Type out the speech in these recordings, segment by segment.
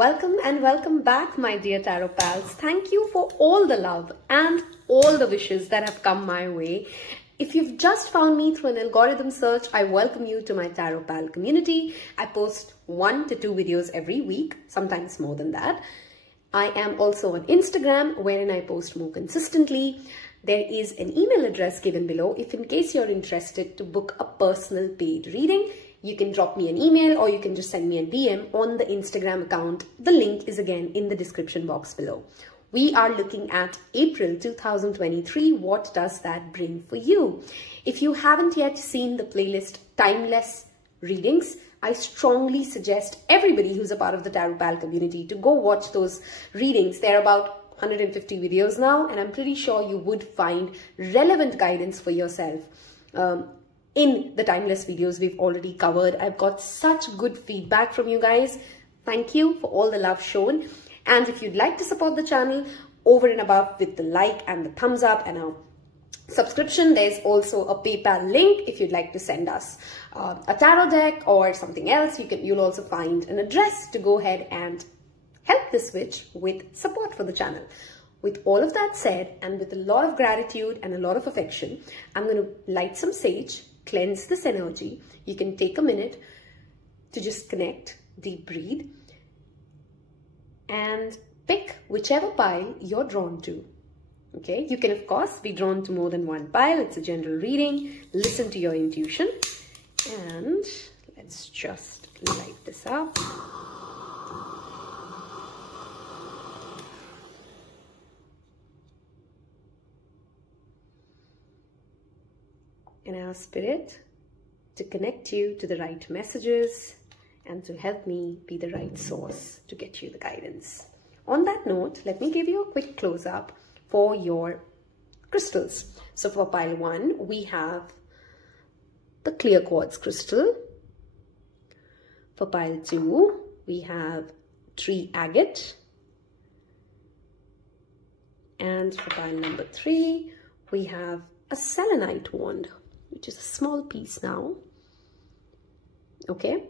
Welcome and welcome back, my dear Tarot pals. Thank you for all the love and all the wishes that have come my way. If you've just found me through an algorithm search, I welcome you to my Tarot pal community. I post 1 to 2 videos every week, sometimes more than that. I am also on Instagram, wherein I post more consistently. There is an email address given below if in case you're interested to book a personal paid reading. You can drop me an email or you can just send me a DM on the Instagram account. The link is again in the description box below. We are looking at April 2023. What does that bring for you? If you haven't yet seen the playlist Timeless Readings, I strongly suggest everybody who's a part of the Tarot Pal community to go watch those readings. They're about 150 videos now, and I'm pretty sure you would find relevant guidance for yourself. In the timeless videos we've already covered. I've got such good feedback from you guys. Thank you for all the love shown. And if you'd like to support the channel over and above with the like and the thumbs up and a subscription, there's also a PayPal link if you'd like to send us a tarot deck or something else. You'll also find an address to go ahead and help this witch with support for the channel. With all of that said, and with a lot of gratitude and a lot of affection, I'm going to light some sage, cleanse this energy. You can take a minute to just connect, deep breathe, and pick whichever pile you're drawn to. Okay, you can of course be drawn to more than one pile. It's a general reading. Listen to your intuition. And let's just light this up. And ask Spirit to connect you to the right messages and to help me be the right source to get you the guidance. On that note, let me give you a quick close-up for your crystals. So for pile 1, we have the clear quartz crystal. For pile 2, we have tree agate. And for pile number 3, we have a selenite wand, which is a small piece now. Okay.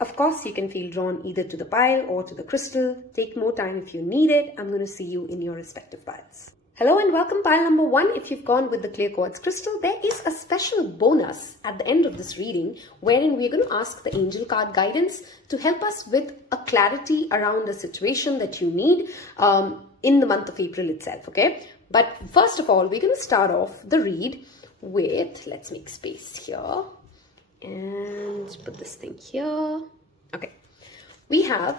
Of course, you can feel drawn either to the pile or to the crystal. Take more time if you need it. I'm going to see you in your respective piles. Hello and welcome, pile number 1. If you've gone with the clear quartz crystal, there is a special bonus at the end of this reading wherein we're going to ask the angel card guidance to help us with a clarity around a situation that you need in the month of April itself. Okay. But first of all, we're going to start off the read with, let's make space here and put this thing here. Okay, we have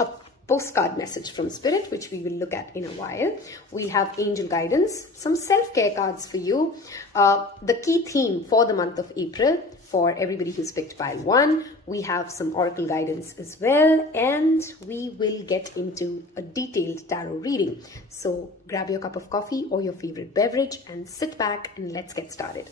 a postcard message from Spirit, which we will look at in a while. We have angel guidance, some self-care cards for you, the key theme for the month of April. For everybody who's picked pile 1, we have some oracle guidance as well, and we will get into a detailed tarot reading. So grab your cup of coffee or your favorite beverage and sit back and let's get started.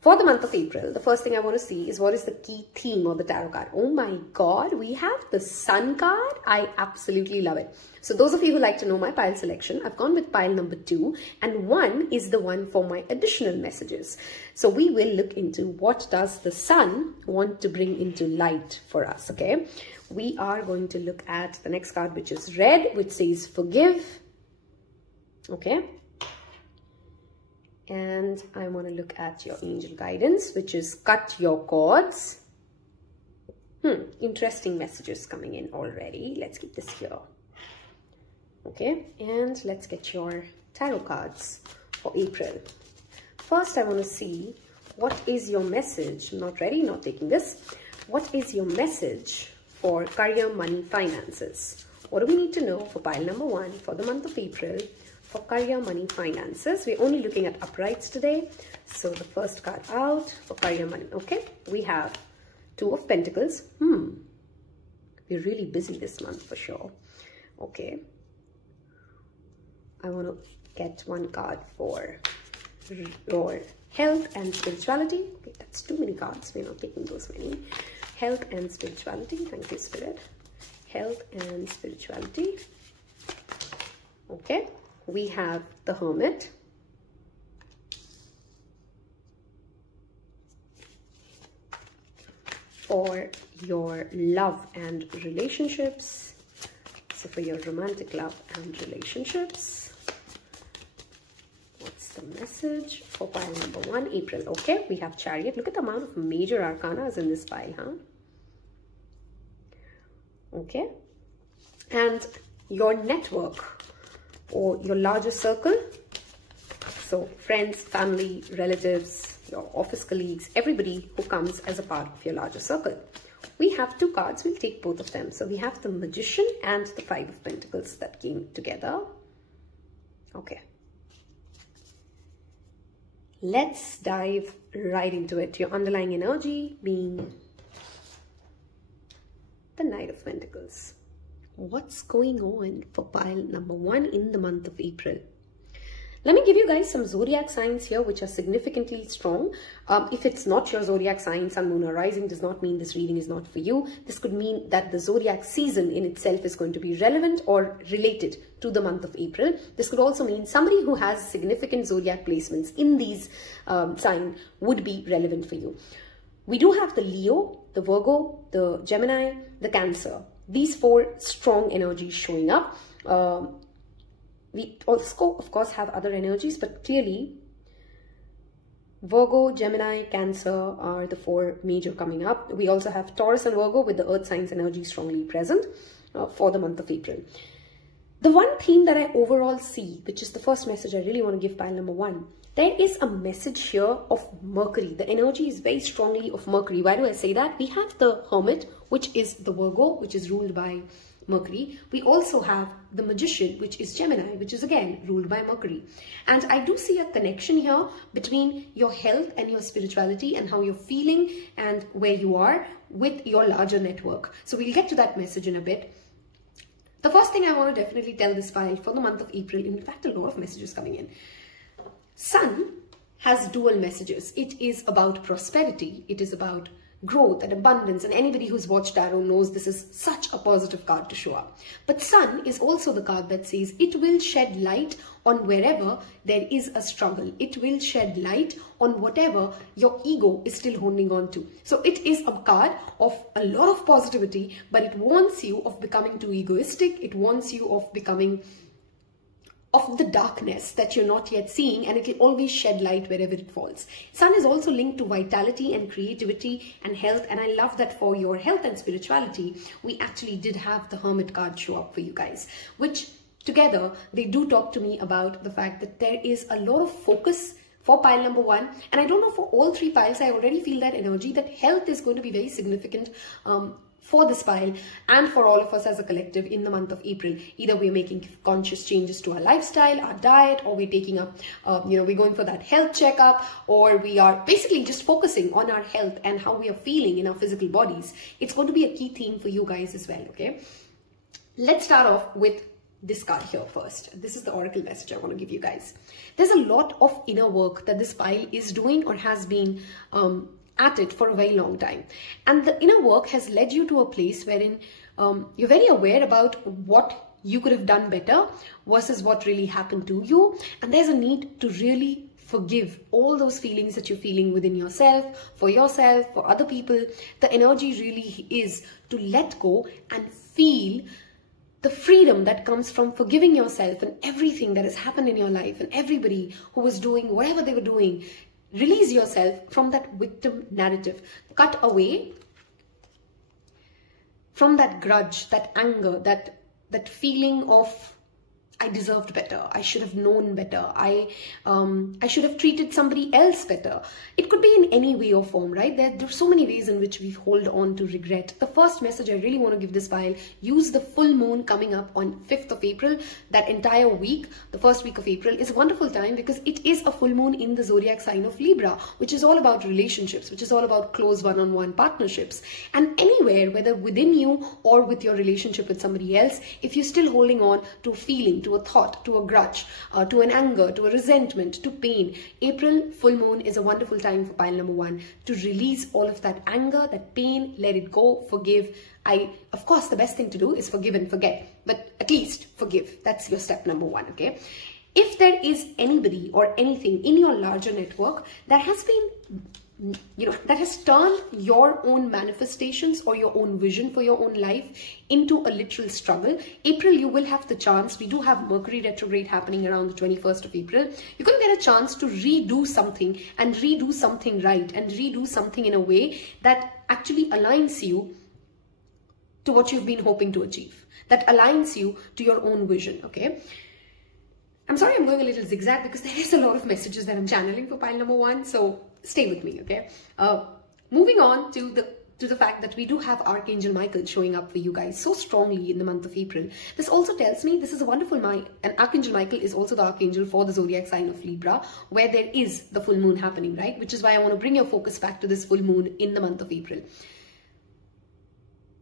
For the month of April, the first thing I want to see is what is the key theme of the tarot card. Oh my God, we have the Sun card. I absolutely love it. So those of you who like to know my pile selection, I've gone with pile number 2, and 1 is the one for my additional messages. So we will look into what does the Sun want to bring into light for us, okay? We are going to look at the next card, which is red, which says forgive, okay? And I want to look at your angel guidance, which is cut your cords. Interesting messages coming in already. Let's keep this here. Okay, and let's get your tarot cards for April. First, I want to see what is your message. I'm not ready, not taking this. What is your message for career, money, finances? What do we need to know for pile number 1 for the month of April? For career, money, finances. We're only looking at uprights today. So the first card out for career, money. Okay, we have 2 of Pentacles. We're really busy this month for sure. Okay. I want to get 1 card for your health and spirituality. Okay, that's too many cards. We're not taking those many. Health and spirituality. Thank you, Spirit. Health and spirituality. Okay. We have the Hermit. for your love and relationships. So for your romantic love and relationships, what's the message for pile number 1, April? Okay, we have Chariot. Look at the amount of major arcanas in this pile, huh? Okay. And your network or your larger circle. So friends, family, relatives, your office colleagues, everybody who comes as a part of your larger circle. We have 2 cards. We'll take both of them. So we have the Magician and the 5 of Pentacles that came together. Okay. Let's dive right into it. Your underlying energy being the Knight of Pentacles. What's going on for pile number 1 in the month of April? Let me give you guys some zodiac signs here which are significantly strong. If it's not your zodiac sign, Sun, Moon or Rising, does not mean this reading is not for you. This could mean that the zodiac season in itself is going to be relevant or related to the month of April. This could also mean somebody who has significant zodiac placements in these signs would be relevant for you. We do have the Leo, the Virgo, the Gemini, the Cancer. These 4 strong energies showing up. We also, of course, have other energies, but clearly Virgo, Gemini, Cancer are the 4 major coming up. We also have Taurus and Virgo with the earth signs energy strongly present for the month of April. The one theme that I overall see, which is the first message I really want to give pile number 1, there is a message here of Mercury. The energy is very strongly of Mercury. Why do I say that? We have the Hermit, which is the Virgo, which is ruled by Mercury. We also have the Magician, which is Gemini, which is again ruled by Mercury. And I do see a connection here between your health and your spirituality and how you're feeling and where you are with your larger network. So we'll get to that message in a bit. The first thing I want to definitely tell this file for the month of April, in fact, a lot of messages coming in. Sun has dual messages. It is about prosperity. It is about growth and abundance, and anybody who's watched tarot knows this is such a positive card to show up. But Sun is also the card that says it will shed light on wherever there is a struggle. It will shed light on whatever your ego is still holding on to. So it is a card of a lot of positivity, but it warns you of becoming too egoistic. It warns you of becoming of the darkness that you're not yet seeing, and it will always shed light wherever it falls. Sun is also linked to vitality and creativity and health, and I love that for your health and spirituality, we actually did have the Hermit card show up for you guys, which together, they do talk to me about the fact that there is a lot of focus for pile number 1. And I don't know, for all 3 piles, I already feel that energy, that health is going to be very significant for this pile and for all of us as a collective in the month of April. Either we're making conscious changes to our lifestyle, our diet, or we're taking up, we're going for that health checkup, or we are basically just focusing on our health and how we are feeling in our physical bodies. It's going to be a key theme for you guys as well, okay? Let's start off with this card here first. This is the oracle message I want to give you guys. There's a lot of inner work that this pile is doing or has been at it for a very long time, and the inner work has led you to a place wherein you're very aware about what you could have done better versus what really happened to you, and there's a need to really forgive all those feelings that you're feeling within yourself, for other people. The energy really is to let go and feel the freedom that comes from forgiving yourself and everything that has happened in your life and everybody who was doing whatever they were doing. Release yourself from that victim narrative. Cut away from that grudge, that anger, that feeling of I deserved better, I should have known better, I should have treated somebody else better. It could be in any way or form, right? There's so many ways in which we hold on to regret. The first message I really want to give this pile, use the full moon coming up on 5th of April. That entire week, the first week of April, is a wonderful time because it is a full moon in the zodiac sign of Libra, which is all about relationships, which is all about close one-on-one partnerships. And anywhere, whether within you or with your relationship with somebody else, if you're still holding on to a feeling, to a thought, to a grudge, to an anger, to a resentment, to pain, April full moon is a wonderful time for pile number 1 to release all of that anger, that pain, let it go, forgive. Of course, the best thing to do is forgive and forget, but at least forgive. That's your step number 1, okay? If there is anybody or anything in your larger network that has been that has turned your own manifestations or your own vision for your own life into a literal struggle. April, you will have the chance. We do have Mercury retrograde happening around the 21st of April. You're going to get a chance to redo something and redo something right and redo something in a way that actually aligns you to what you've been hoping to achieve, that aligns you to your own vision, okay? I'm sorry I'm going a little zigzag because there is a lot of messages that I'm channeling for pile number 1, so stay with me, okay? Moving on to the fact that we do have Archangel Michael showing up for you guys so strongly in the month of April. This also tells me this is a wonderful month, and Archangel Michael is also the archangel for the zodiac sign of Libra, where there is the full moon happening, right? Which is why I want to bring your focus back to this full moon in the month of April.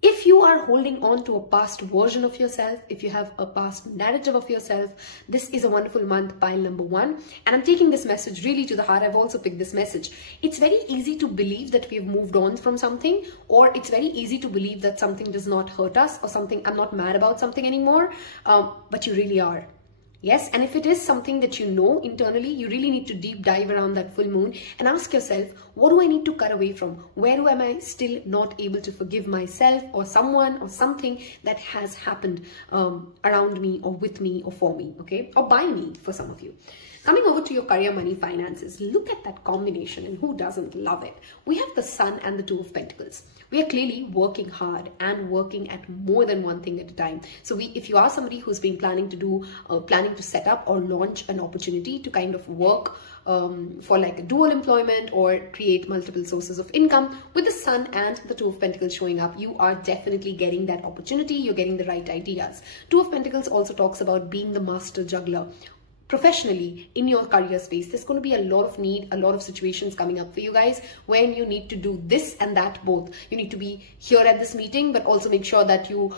If you are holding on to a past version of yourself, if you have a past narrative of yourself, this is a wonderful month, pile number 1. And I'm taking this message really to the heart. I've also picked this message. It's very easy to believe that we've moved on from something, or it's very easy to believe that something does not hurt us, or something, I'm not mad about something anymore, but you really are. Yes, and if it is something that you know internally, you really need to deep dive around that full moon and ask yourself, what do I need to cut away from? Where am I still not able to forgive myself or someone or something that has happened around me or with me or for me, okay? Or by me for some of you. Coming over to your career, money, finances, look at that combination, and who doesn't love it? We have the Sun and the Two of Pentacles. We are clearly working hard and working at more than one thing at a time. So if you are somebody who's been planning to set up or launch an opportunity to kind of work for like a dual employment or create multiple sources of income, with the Sun and the Two of Pentacles showing up, you are definitely getting that opportunity. You're getting the right ideas. Two of Pentacles also talks about being the master juggler. Professionally, in your career space, there's going to be a lot of need, a lot of situations coming up for you guys when you need to do this and that both. You need to be here at this meeting, but also make sure that you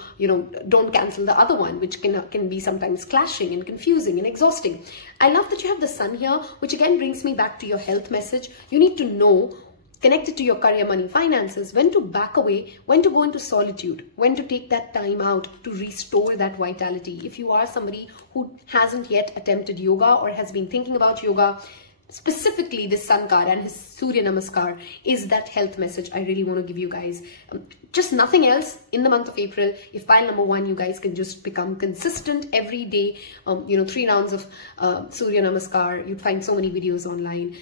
don't cancel the other one, which can be sometimes clashing and confusing and exhausting. I love that you have the Sun here, which again brings me back to your health message. You need to know, connected to your career, money, finances, when to back away, when to go into solitude, when to take that time out to restore that vitality. If you are somebody who hasn't yet attempted yoga or has been thinking about yoga, specifically this Sun card and his Surya Namaskar is that health message I really want to give you guys. Just nothing else in the month of April. If pile number 1, you guys can just become consistent every day, 3 rounds of Surya Namaskar. You'd find so many videos online.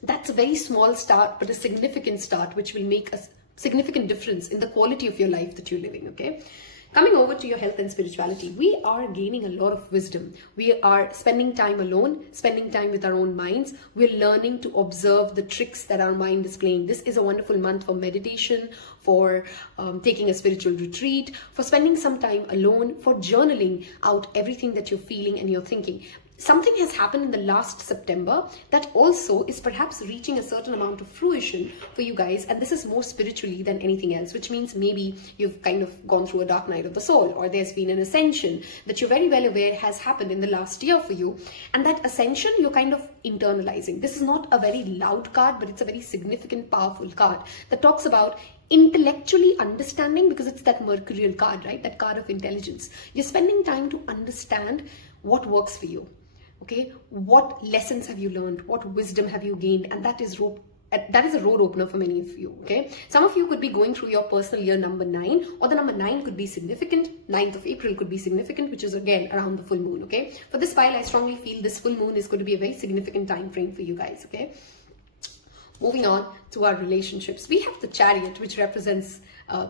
That's a very small start, but a significant start, which will make a significant difference in the quality of your life that you're living, okay? Coming over to your health and spirituality, we are gaining a lot of wisdom. We are spending time alone, spending time with our own minds. We're learning to observe the tricks that our mind is playing. This is a wonderful month for meditation, for taking a spiritual retreat, for spending some time alone, for journaling out everything that you're feeling and you're thinking. Something has happened in the last September that also is perhaps reaching a certain amount of fruition for you guys, and this is more spiritually than anything else, which means maybe you've kind of gone through a dark night of the soul, or there's been an ascension that you're very well aware has happened in the last year for you, and that ascension you're kind of internalizing. This is not a very loud card, but it's a very significant, powerful card that talks about intellectually understanding, because it's that Mercurial card, right? That card of intelligence. You're spending time to understand what works for you. Okay, what lessons have you learned? What wisdom have you gained? And that is a road opener for many of you. Okay, some of you could be going through your personal year number 9, or the number 9 could be significant. 9th of April could be significant, which is again around the full moon. Okay, for this file, I strongly feel this full moon is going to be a very significant time frame for you guys. Okay, moving on to our relationships, we have the Chariot, which represents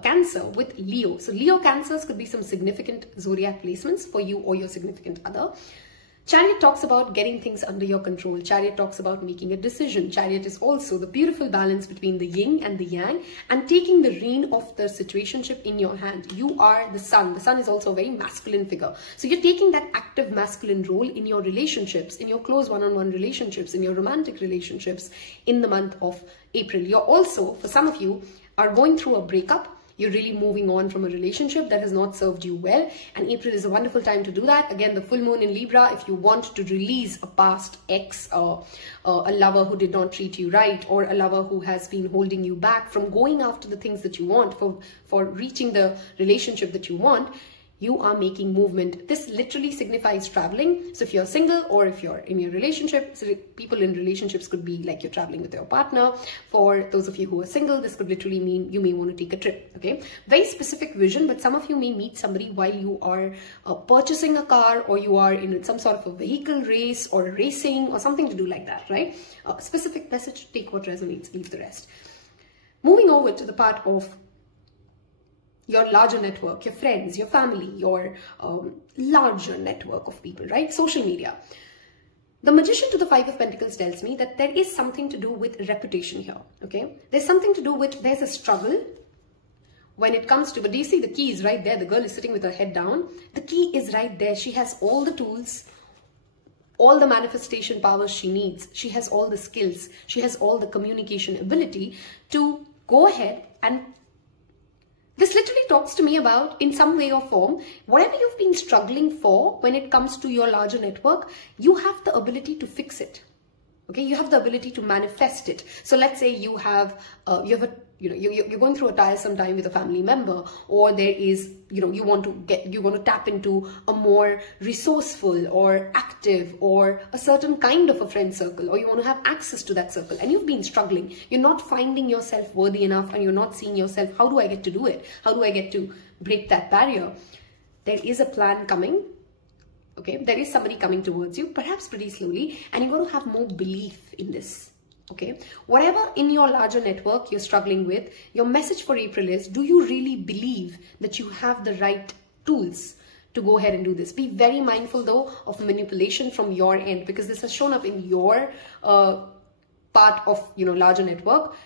Cancer with Leo. So Leo Cancers could be some significant zodiac placements for you or your significant other. Chariot talks about getting things under your control. Chariot talks about making a decision. Chariot is also the beautiful balance between the yin and the yang, and taking the reign of the situationship in your hand. You are the Sun. The Sun is also a very masculine figure. So you're taking that active masculine role in your relationships, in your close one-on-one relationships, in your romantic relationships in the month of April. You're also, for some of you, are going through a breakup. You're really moving on from a relationship that has not served you well, and April is a wonderful time to do that. Again, the full moon in Libra, if you want to release a past ex, a lover who did not treat you right, or a lover who has been holding you back from going after the things that you want, for reaching the relationship that you want, You are making movement. This literally signifies traveling. So if you're single or if you're in your relationship, so people in relationships could be like you're traveling with your partner. For those of you who are single, this could literally mean you may want to take a trip. Okay, very specific vision, but some of you may meet somebody while you are purchasing a car, or you are in some sort of a vehicle race or racing or something to do like that, right? Specific message, take what resonates, leave the rest. Moving over to the part of your larger network, your friends, your family, your larger network of people, right? Social media. The Magician to the Five of Pentacles tells me that there is something to do with reputation here, okay? There's something to do with, there's a struggle when it comes to, but do you see the key is right there? The girl is sitting with her head down. The key is right there. She has all the tools, all the manifestation powers she needs. She has all the skills. She has all the communication ability to go ahead and this literally talks to me about, in some way or form, whatever you've been struggling for when it comes to your larger network, you have the ability to fix it. Okay, you have the ability to manifest it. So let's say you're going through a tiresome time with a family member, or there is, you want to tap into a more resourceful or active or a certain kind of a friend circle, or you want to have access to that circle, and you've been struggling. You're not finding yourself worthy enough, and you're not seeing yourself, how do I get to do it? How do I get to break that barrier? There is a plan coming. Okay, there is somebody coming towards you, perhaps pretty slowly, and you're going to have more belief in this. Okay, whatever in your larger network you're struggling with, your message for April is, do you really believe that you have the right tools to go ahead and do this? Be very mindful though of manipulation from your end, because this has shown up in your part of, larger network.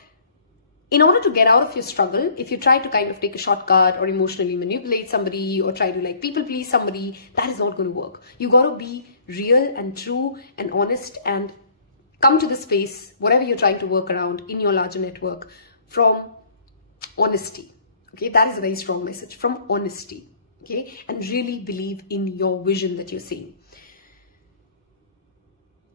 In order to get out of your struggle, if you try to kind of take a shortcut or emotionally manipulate somebody or try to like people please somebody, that is not going to work. You got to be real and true and honest and come to the space, whatever you're trying to work around in your larger network, from honesty. Okay, that is a very strong message, from honesty. Okay, and really believe in your vision that you're seeing.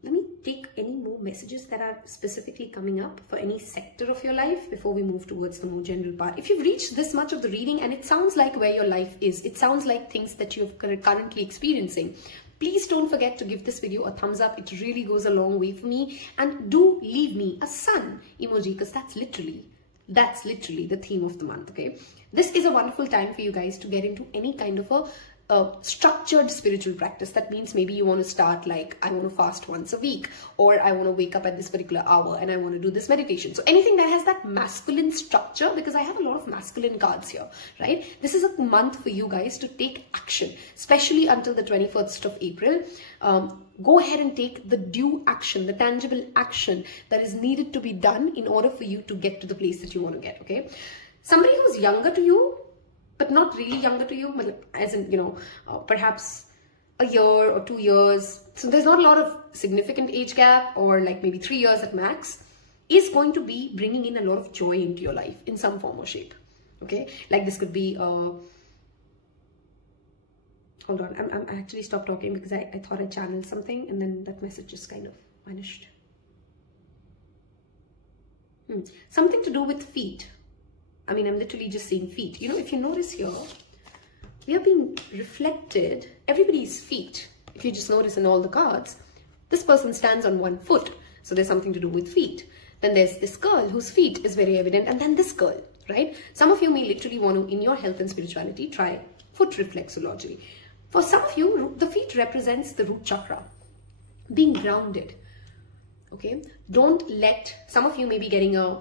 Let me take any more messages that are specifically coming up for any sector of your life before we move towards the more general part. If you've reached this much of the reading and it sounds like where your life is, it sounds like things that you're currently experiencing, please don't forget to give this video a thumbs up. It really goes a long way for me. And do leave me a sun emoji, because that's literally the theme of the month, okay? This is a wonderful time for you guys to get into any kind of a structured spiritual practice. That means maybe you want to start like, I want to fast once a week, or I want to wake up at this particular hour and I want to do this meditation. So anything that has that masculine structure, because I have a lot of masculine cards here, right? This is a month for you guys to take action, especially until the 21st of April. Go ahead and take the due action, the tangible action that is needed to be done in order for you to get to the place that you want to get, okay? Somebody who's younger to you, but not really younger to you, as in, perhaps a year or 2 years. So there's not a lot of significant age gap, or like maybe 3 years at max, is going to be bringing in a lot of joy into your life in some form or shape. Okay, like this could be, hold on, I actually stopped talking because I thought I channeled something and then that message just kind of vanished. Something to do with feet. I mean, I'm literally just seeing feet. If you notice here, we are being reflected, everybody's feet. If you just notice in all the cards, this person stands on one foot. So there's something to do with feet. Then there's this girl whose feet is very evident. And then this girl, right? Some of you may literally want to, in your health and spirituality, try foot reflexology. For some of you, the feet represents the root chakra, being grounded. Okay, don't let, some of you may be getting a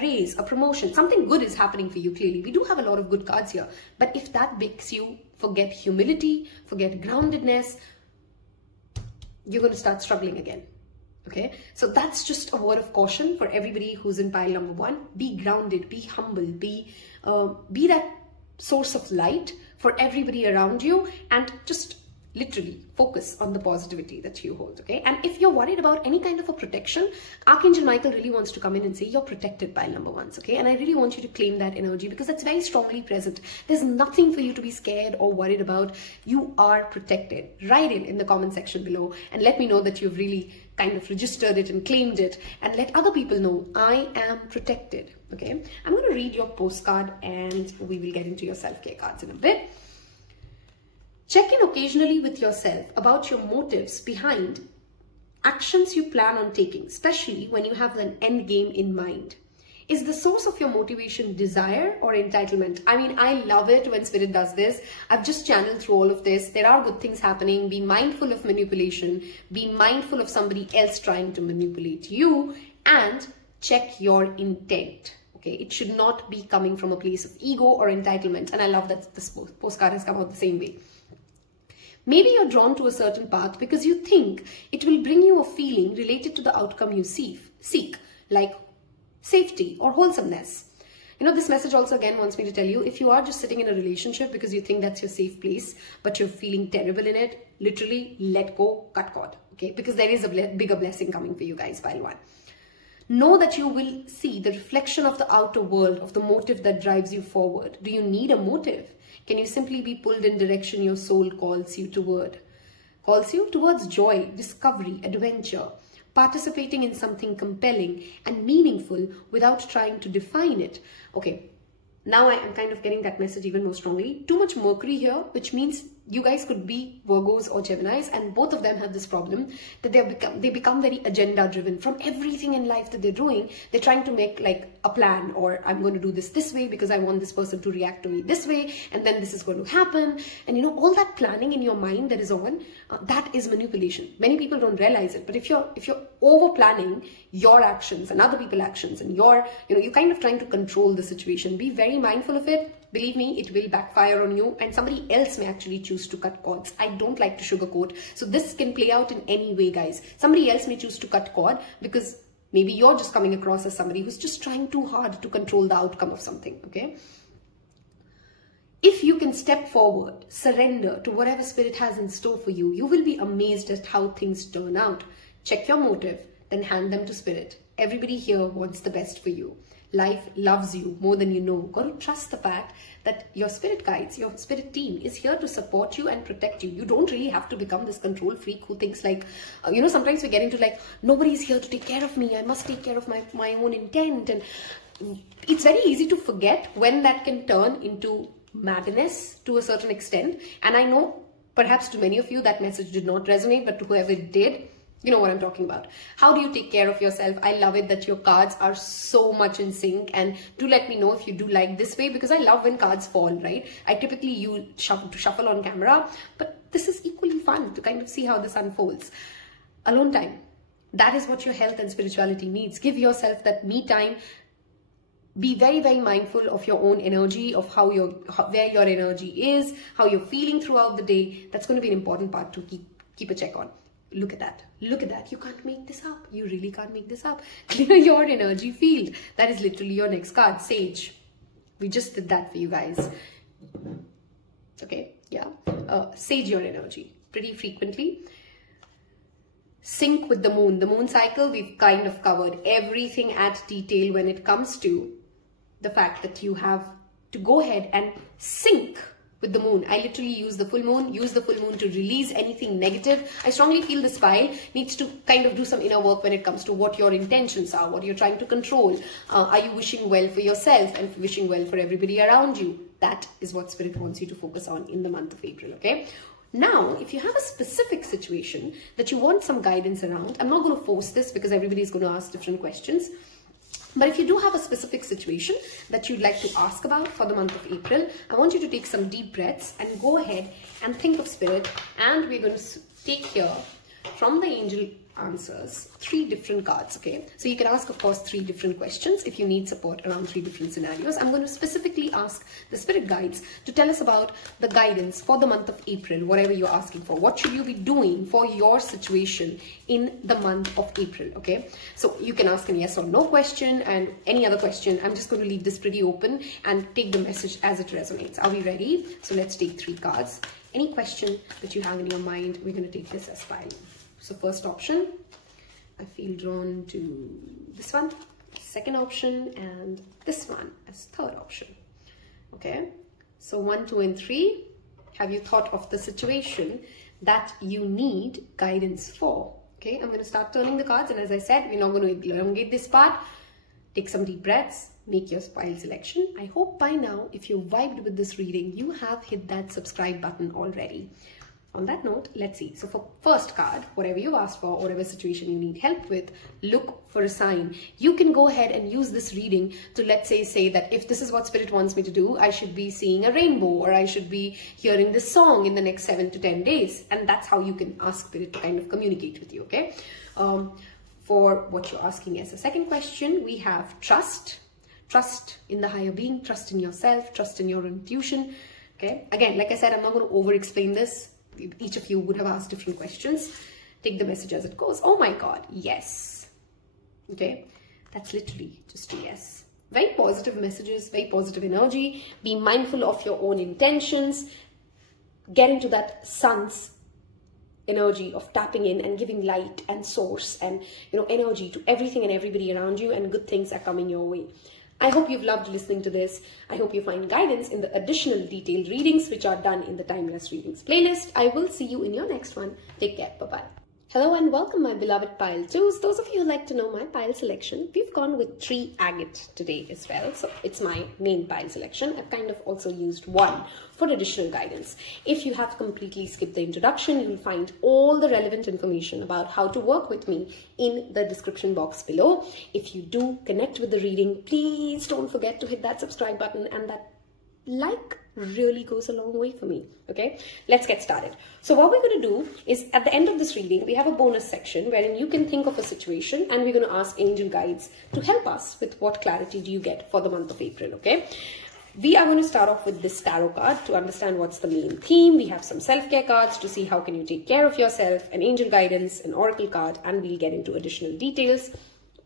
raise, a promotion, something good is happening for you. Clearly we do have a lot of good cards here, but if that makes you forget humility, forget groundedness, you're going to start struggling again. Okay, so that's just a word of caution for everybody who's in pile number 1. Be grounded, be humble, be that source of light for everybody around you, and just literally focus on the positivity that you hold, okay? And if you're worried about any kind of a protection, Archangel Michael really wants to come in and say, you're protected, pile number 1s, okay? And I really want you to claim that energy, because that's very strongly present. There's nothing for you to be scared or worried about. You are protected. Write in the comment section below and let me know that you've really kind of registered it and claimed it, and let other people know, I am protected, okay? I'm going to read your postcard and we will get into your self-care cards in a bit. Check in occasionally with yourself about your motives behind actions you plan on taking, especially when you have an end game in mind. Is the source of your motivation desire or entitlement? I mean, I love it when Spirit does this. I've just channeled through all of this. There are good things happening. Be mindful of manipulation. Be mindful of somebody else trying to manipulate you, and check your intent. Okay, it should not be coming from a place of ego or entitlement. And I love that this postcard has come out the same way. Maybe you're drawn to a certain path because you think it will bring you a feeling related to the outcome you seek, like safety or wholesomeness. You know, this message also again wants me to tell you, if you are just sitting in a relationship because you think that's your safe place, but you're feeling terrible in it, literally let go, cut cord, okay? Because there is a bigger blessing coming for you guys, pile one. Know that you will see the reflection of the outer world, of the motive that drives you forward. Do you need a motive? Can you simply be pulled in direction your soul calls you toward? Calls you towards joy, discovery, adventure, participating in something compelling and meaningful without trying to define it. Okay, now I am kind of getting that message even more strongly. Too much Mercury here, which means you guys could be Virgos or Geminis, and both of them have this problem that they become very agenda driven. From everything in life that they're doing, they're trying to make like a plan, or I'm going to do this way because I want this person to react to me this way, and then this is going to happen. And you know, all that planning in your mind that is on, that is manipulation. Many people don't realize it, but if you're over planning your actions and other people's actions, and you're kind of trying to control the situation, be very mindful of it. Believe me, it will backfire on you, and somebody else may actually choose to cut cords. I don't like to sugarcoat. So this can play out in any way, guys. Somebody else may choose to cut cord because maybe you're just coming across as somebody who's just trying too hard to control the outcome of something, okay? If you can step forward, surrender to whatever Spirit has in store for you, you will be amazed at how things turn out. Check your motive, then hand them to Spirit. Everybody here wants the best for you. Life loves you more than you know. Got to trust the fact that your spirit guides, your spirit team is here to support you and protect you. You don't really have to become this control freak who thinks like, sometimes we get into like, nobody's here to take care of me. I must take care of my own intent. And it's very easy to forget when that can turn into madness to a certain extent. And I know perhaps to many of you that message did not resonate, but to whoever it did, you know what I'm talking about. How do you take care of yourself? I love it that your cards are so much in sync, and do let me know if you do like this way, because I love when cards fall, right? I typically use shuffle on camera, but this is equally fun to kind of see how this unfolds. Alone time. That is what your health and spirituality needs. Give yourself that me time. Be very, very mindful of your own energy, of where your energy is, how you're feeling throughout the day. That's going to be an important part to keep a check on. Look at that. Look at that. You can't make this up. You really can't make this up. Clear your energy field. That is literally your next card. Sage. We just did that for you guys. Okay. Yeah. Sage your energy pretty frequently. Sync with the moon. The moon cycle, we've kind of covered everything at detail when it comes to the fact that you have to go ahead and sync with the moon. I literally use the full moon to release anything negative. I strongly feel this pile needs to kind of do some inner work when it comes to what your intentions are, what you're trying to control. Are you wishing well for yourself and wishing well for everybody around you? That is what Spirit wants you to focus on in the month of April, okay? Now, if you have a specific situation that you want some guidance around, I'm not going to force this because everybody is going to ask different questions. But if you do have a specific situation that you'd like to ask about for the month of April, I want you to take some deep breaths and go ahead and think of Spirit. And we're going to take here from the angel answers 3 different cards, okay? So you can ask, of course, 3 different questions if you need support around 3 different scenarios. I'm going to specifically ask the Spirit guides to tell us about the guidance for the month of April, whatever you're asking for. What should you be doing for your situation in the month of April, okay? So you can ask a yes or no question and any other question. I'm just going to leave this pretty open and take the message as it resonates. Are we ready? So let's take 3 cards. Any question that you have in your mind, we're going to take this as pile. So first option, I feel drawn to this one, second option, and this one as third option. Okay, so 1, 2, and 3. Have you thought of the situation that you need guidance for? Okay, I'm going to start turning the cards, and as I said, we're not going to elongate this part. take some deep breaths, make your pile selection. I hope by now, if you vibed with this reading, you have hit that subscribe button already. On that note, let's see. So for first card, whatever you asked for, whatever situation you need help with, look for a sign. You can go ahead and use this reading to, let's say that if this is what Spirit wants me to do, I should be seeing a rainbow, or I should be hearing this song in the next 7 to 10 days. And that's how you can ask Spirit to kind of communicate with you, okay? For what you're asking as a second question, we have trust. Trust in the higher being, trust in yourself, trust in your intuition, okay? Again, like I said, I'm not going to over-explain this. Each of you would have asked different questions. Take the message as it goes. Oh my God, yes. Okay, that's literally just a yes. Very positive messages, very positive energy. Be mindful of your own intentions. Get into that sun's energy of tapping in and giving light and source and, you know, energy to everything and everybody around you, and good things are coming your way. I hope you've loved listening to this. I hope you find guidance in the additional detailed readings which are done in the Timeless Readings playlist. I will see you in your next one. Take care. Bye-bye. Hello and welcome, my beloved pile 2s. Those of you who like to know my pile selection, we've gone with 3 agate today as well. So it's my main pile selection. I've kind of also used 1 for additional guidance. If you have completely skipped the introduction, you'll find all the relevant information about how to work with me in the description box below. If you do connect with the reading, please don't forget to hit that subscribe button, and that like really goes a long way for me. Okay, let's get started. So what we're going to do is, at the end of this reading, we have a bonus section wherein you can think of a situation, and we're going to ask angel guides to help us with what clarity do you get for the month of April. Okay, we are going to start off with this tarot card to understand what's the main theme. We have some self-care cards to see how can you take care of yourself, an angel guidance, an oracle card, and we'll get into additional details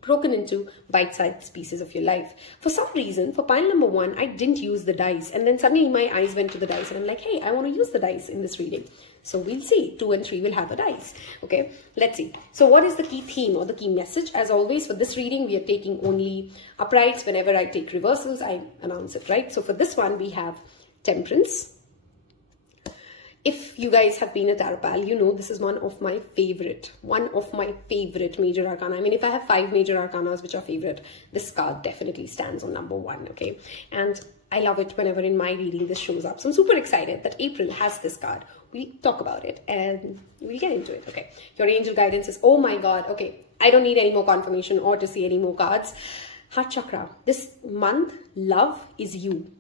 broken into bite-sized pieces of your life. For some reason, for pile number 1, I didn't use the dice, and then suddenly my eyes went to the dice and I'm like, hey, I want to use the dice in this reading. So we'll see. 2 and 3 will have a dice. Okay, let's see. So what is the key theme or the key message? As always, for this reading, we are taking only uprights. Whenever I take reversals, I announce it, right? So for this one, we have Temperance. If you guys have been a Taropal, you know this is one of my favorite major arcana. I mean, if I have 5 major arcanas which are favorite, this card definitely stands on number 1, okay? And I love it whenever in my reading this shows up. So I'm super excited that April has this card. We'll talk about it and we'll get into it, okay? Your angel guidance is, oh my God, okay, I don't need any more confirmation or to see any more cards. Heart chakra. This month, love is you.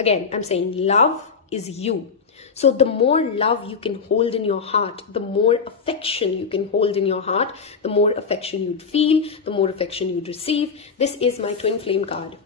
Again, I'm saying love is you. So the more love you can hold in your heart, the more affection you can hold in your heart, the more affection you'd feel, the more affection you'd receive. This is my twin flame card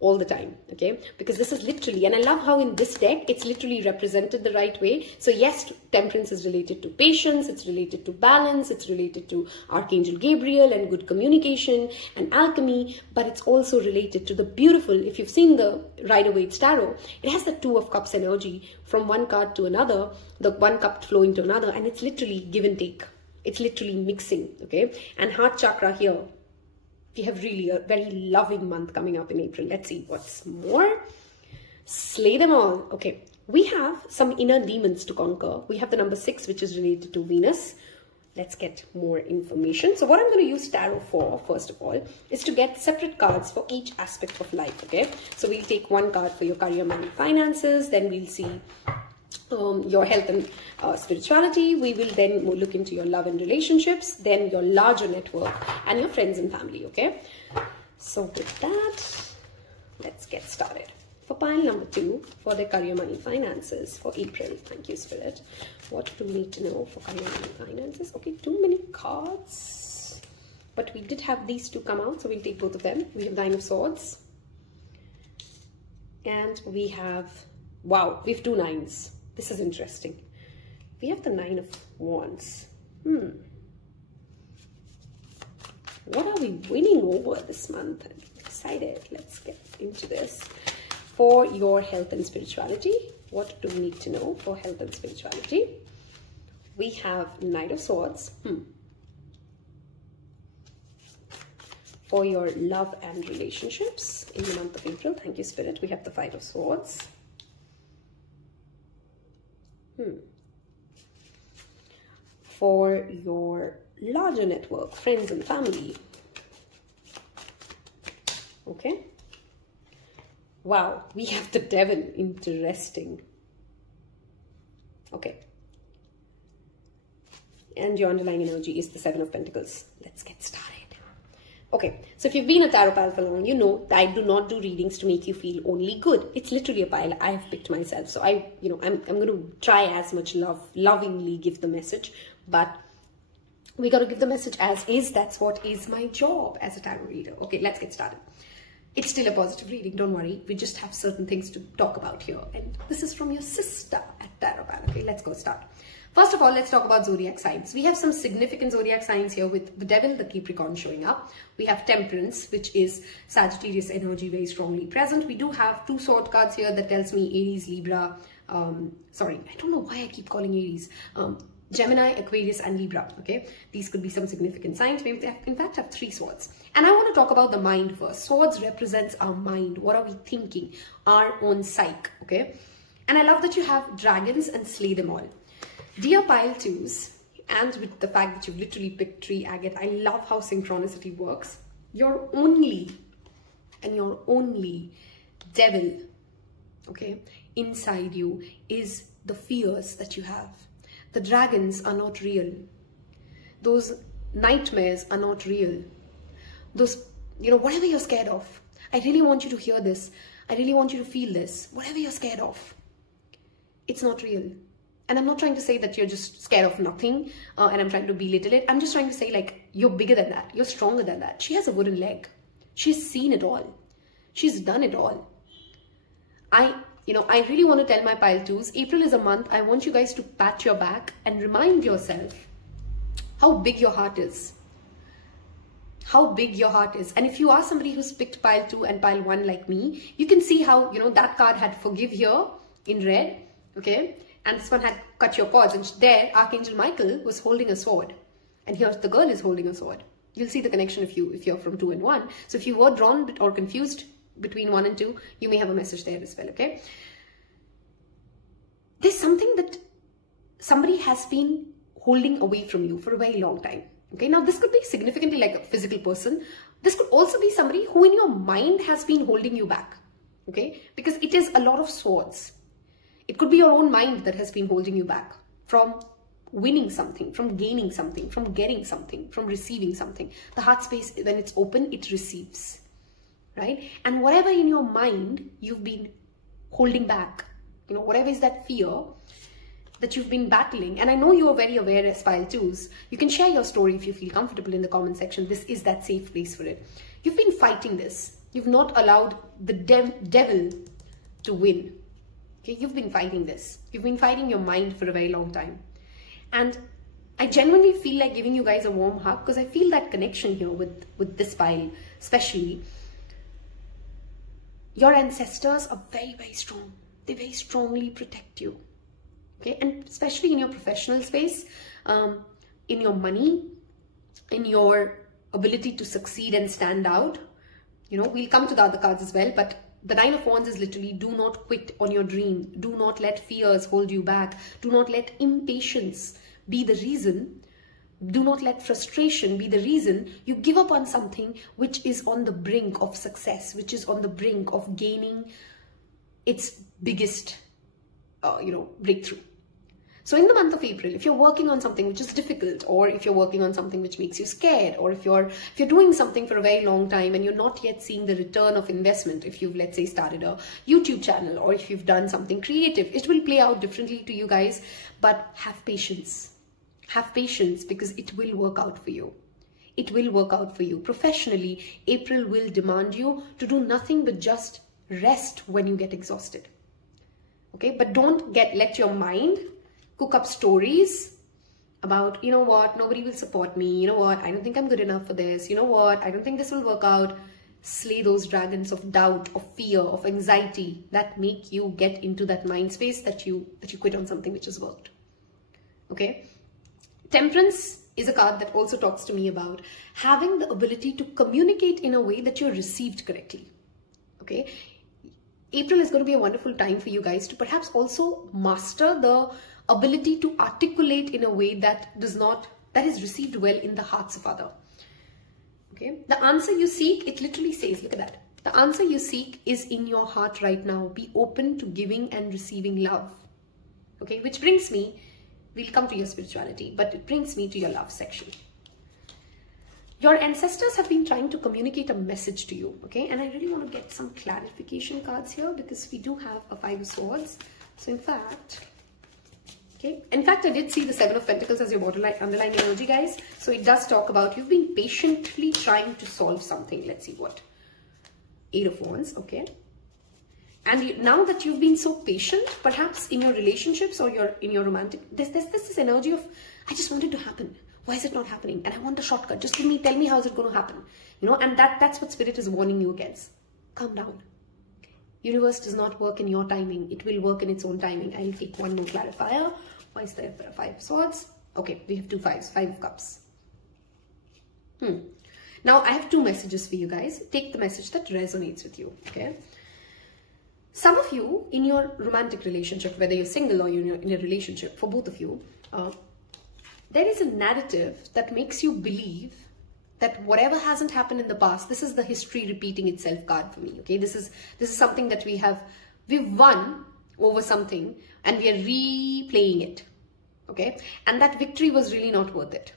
all the time, okay? Because this is literally, and I love how in this deck, it's literally represented the right way. So yes, temperance is related to patience, it's related to balance, it's related to Archangel Gabriel and good communication and alchemy, but it's also related to the beautiful, if you've seen the Rider-Waite Tarot, it has the 2 of Cups energy from one card to another, the one cup flowing to another, and it's literally give and take. It's literally mixing, okay? And heart chakra here, we have really a very loving month coming up in April. Let's see what's more. Slay them all. Okay, we have some inner demons to conquer. We have the number 6, which is related to Venus. Let's get more information. So what I'm going to use tarot for, first of all, is to get separate cards for each aspect of life, okay? So we'll take 1 card for your career, money, finances. Then we'll see your health and spirituality. We will then look into your love and relationships, then your larger network and your friends and family, okay? So with that, let's get started. For pile number 2, for the career, money, finances for April. Thank you, Spirit. What do we need to know for career, money, finances? Okay, too many cards. But we did have these 2 come out, so we'll take both of them. We have 9 of Swords. And we have, wow, we have 2 9s. This is interesting. We have the 9 of Wands. What are we winning over this month? I'm excited. Let's get into this. For your health and spirituality, what do we need to know for health and spirituality? We have Knight of Swords. For your love and relationships in the month of April, thank you, Spirit, we have the 5 of Swords. For your larger network, friends and family, Okay. Wow, we have the devil. Interesting. Okay. And your underlying energy is the Seven of Pentacles. Let's get started. Okay, so if you've been a tarot pal for long, you know that I do not do readings to make you feel only good. It's literally a pile I have picked myself. So I'm going to try as much lovingly give the message, but we got to give the message as is. That's what is my job as a tarot reader. Okay, let's get started. It's still a positive reading, don't worry. We just have certain things to talk about here. And this is from your sister at Taropal. Okay, let's go start. First of all, let's talk about zodiac signs. We have some significant zodiac signs here with the devil, the Capricorn showing up. We have Temperance, which is Sagittarius energy very strongly present. We do have 2 sword cards here that tells me Aries, Libra. Sorry, I don't know why I keep calling Aries. Gemini, Aquarius, and Libra. Okay, these could be some significant signs. We in fact have 3 swords. And I want to talk about the mind first. Swords represents our mind. What are we thinking? Our own psyche. Okay, and I love that you have dragons and slay them all. Dear pile 2s, and with the fact that you've literally picked 3 agate, I love how synchronicity works. Your only devil, okay, inside you is the fears that you have. The dragons are not real. Those nightmares are not real. Those, whatever you're scared of. I really want you to hear this. I really want you to feel this. Whatever you're scared of, it's not real. And I'm not trying to say that you're just scared of nothing and I'm trying to belittle it. I'm just trying to say, like, you're bigger than that. You're stronger than that. She has a wooden leg. She's seen it all. She's done it all. I really want to tell my pile 2s, April is a month. I want you guys to pat your back and remind yourself how big your heart is. How big your heart is. And if you are somebody who's picked pile 2 and pile 1 like me, you can see how, that card had forgive here in red. Okay. And this one had cut your cords, and there Archangel Michael was holding a sword, and here the girl is holding a sword. You'll see the connection if you're from 2 and 1. So if you were drawn or confused between 1 and 2, you may have a message there as well. Okay, there's something that somebody has been holding away from you for a very long time. Okay, now this could be significantly like a physical person. This could also be somebody who in your mind has been holding you back. Okay, because it is a lot of swords. It could be your own mind that has been holding you back from winning something, from gaining something, from getting something, from receiving something. The heart space, when it's open, it receives, right? And whatever in your mind you've been holding back, whatever is that fear that you've been battling. And I know you are very aware as pile 2s. You can share your story if you feel comfortable in the comment section. This is that safe place for it. You've been fighting this. You've not allowed the devil to win. Okay, you've been fighting this. You've been fighting your mind for a very long time. And I genuinely feel like giving you guys a warm hug because I feel that connection here with this pile, especially. Your ancestors are very, very strong. They very strongly protect you. Okay, and especially in your professional space, in your money, in your ability to succeed and stand out. We'll come to the other cards as well, but the 9 of Wands is literally do not quit on your dream. Do not let fears hold you back. Do not let impatience be the reason. Do not let frustration be the reason you give up on something which is on the brink of success, which is on the brink of gaining its biggest, breakthrough. So in the month of April, if you're working on something which is difficult, or if you're working on something which makes you scared, or if you're doing something for a very long time and you're not yet seeing the return of investment, if you've, let's say, started a YouTube channel, or if you've done something creative, it will play out differently to you guys, but have patience. Have patience because it will work out for you. It will work out for you. Professionally, April will demand you to do nothing but just rest when you get exhausted. Okay, but don't let your mind cook up stories about, nobody will support me. I don't think I'm good enough for this. I don't think this will work out. Slay those dragons of doubt, of fear, of anxiety that make you get into that mind space that you quit on something which has worked. Okay. Temperance is a card that also talks to me about having the ability to communicate in a way that you're received correctly. Okay. April is going to be a wonderful time for you guys to perhaps also master the ability to articulate in a way that is received well in the hearts of others. Okay, the answer you seek, it literally says, look at that, The answer you seek is in your heart right now. Be open to giving and receiving love. Okay, which brings me, we'll come to your spirituality, but it brings me to your love section. Your ancestors have been trying to communicate a message to you, okay? And I really want to get some clarification cards here because we do have a 5 of Swords. So in fact, okay, in fact, I did see the 7 of Pentacles as your underlying energy, guys. So it does talk about you've been patiently trying to solve something. Let's see what. 8 of Wands, okay. And now that you've been so patient, perhaps in your relationships or in your romantic, there's this energy of, I just want it to happen. Why is it not happening? And I want a shortcut. Just tell me how is it going to happen? You know, and that's what Spirit is warning you against. Calm down. Universe does not work in your timing. It will work in its own timing. I'll take one more clarifier. Why is there 5 of Swords? Okay, we have 2 5s, 5 of Cups. Now I have 2 messages for you guys. Take the message that resonates with you, okay? Some of you in your romantic relationship, whether you're single or you're in a relationship, for both of you, there is a narrative that makes you believe that whatever hasn't happened in the past, this is the history repeating itself card for me, okay? This is something that we've won over something and we are replaying it, okay? And that victory was really not worth it.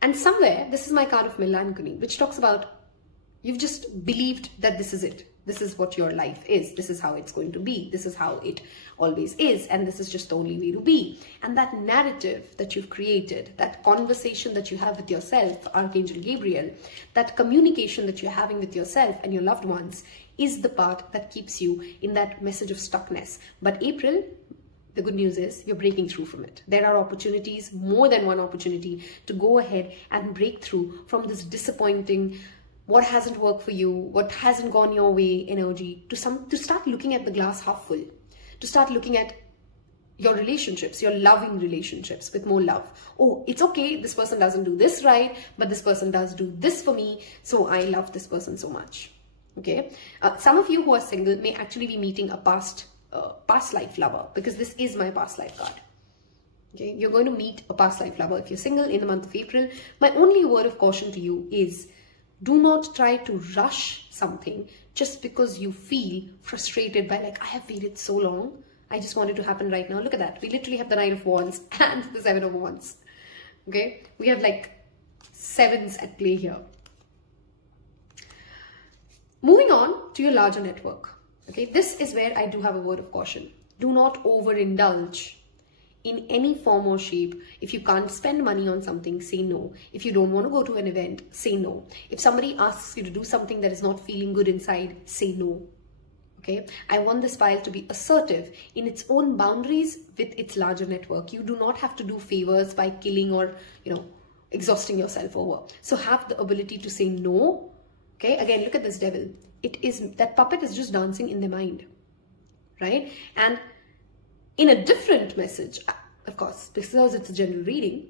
And somewhere, this is my card of melancholy, which talks about you've just believed that this is it. This is what your life is. This is how it's going to be. This is how it always is. And this is just the only way to be. And that narrative that you've created, that conversation that you have with yourself, Archangel Gabriel, that communication that you're having with yourself and your loved ones is the part that keeps you in that message of stuckness. But April, the good news is you're breaking through from it. There are opportunities, more than one opportunity, to go ahead and break through from this disappointing, what hasn't worked for you, what hasn't gone your way energy, to start looking at the glass half full, to start looking at your relationships, your loving relationships with more love. Oh, it's okay, this person doesn't do this right, but this person does do this for me, so I love this person so much. Okay, some of you who are single may actually be meeting a past life lover, because this is my past life card. Okay, you're going to meet a past life lover if you're single in the month of April. My only word of caution to you is, do not try to rush something just because you feel frustrated by, like, I have waited so long. I just want it to happen right now. Look at that. We literally have the 9 of Wands and the 7 of Wands. Okay. We have like 7s at play here. Moving on to your larger network. Okay. This is where I do have a word of caution. Do not overindulge in any form or shape. If you can't spend money on something, say no. If you don't want to go to an event, say no. If somebody asks you to do something that is not feeling good inside, say no. Okay, I want this pile to be assertive in its own boundaries with its larger network. You do not have to do favors by killing or, you know, exhausting yourself over. So have the ability to say no. Okay, again, look at this devil. That puppet is just dancing in their mind, right? And in a different message, of course, because it's a general reading,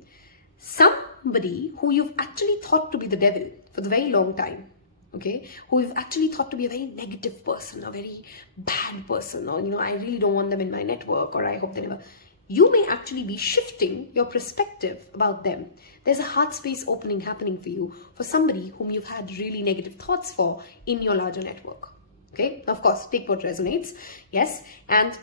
somebody who you've actually thought to be the devil for the very long time, okay, who you've actually thought to be a very negative person, a very bad person, or, you know, I really don't want them in my network, or I hope they never, you may actually be shifting your perspective about them. There's a heart space opening happening for you, for somebody whom you've had really negative thoughts for in your larger network, okay? Of course, take what resonates, yes, and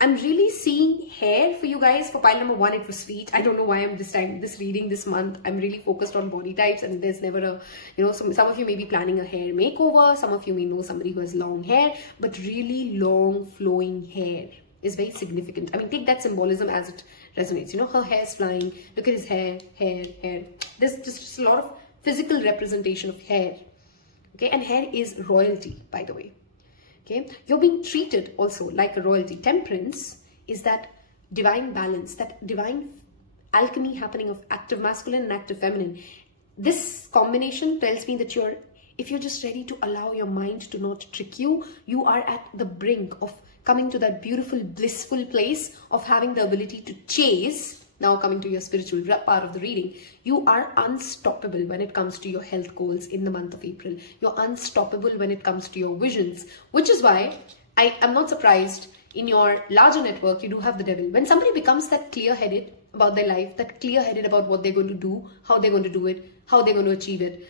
I'm really seeing hair for you guys. For pile number 1, it was feet. I don't know why I'm this reading this month. I'm really focused on body types, and there's never a, you know, some of you may be planning a hair makeover. Some of you may know somebody who has long hair, but really long flowing hair is very significant. I mean, take that symbolism as it resonates. You know, her hair's flying. Look at his hair. There's just a lot of physical representation of hair. Okay, and hair is royalty, by the way. Okay, you're being treated also like a royalty. Temperance is that divine balance, that divine alchemy happening of active masculine and active feminine. This combination tells me that if you're just ready to allow your mind to not trick you, you are at the brink of coming to that beautiful, blissful place of having the ability to chase. Now coming to your spiritual part of the reading, you are unstoppable when it comes to your health goals in the month of April. You're unstoppable when it comes to your visions, which is why I am not surprised in your larger network, you do have the devil. When somebody becomes that clear-headed about their life, that clear-headed about what they're going to do, how they're going to do it, how they're going to achieve it,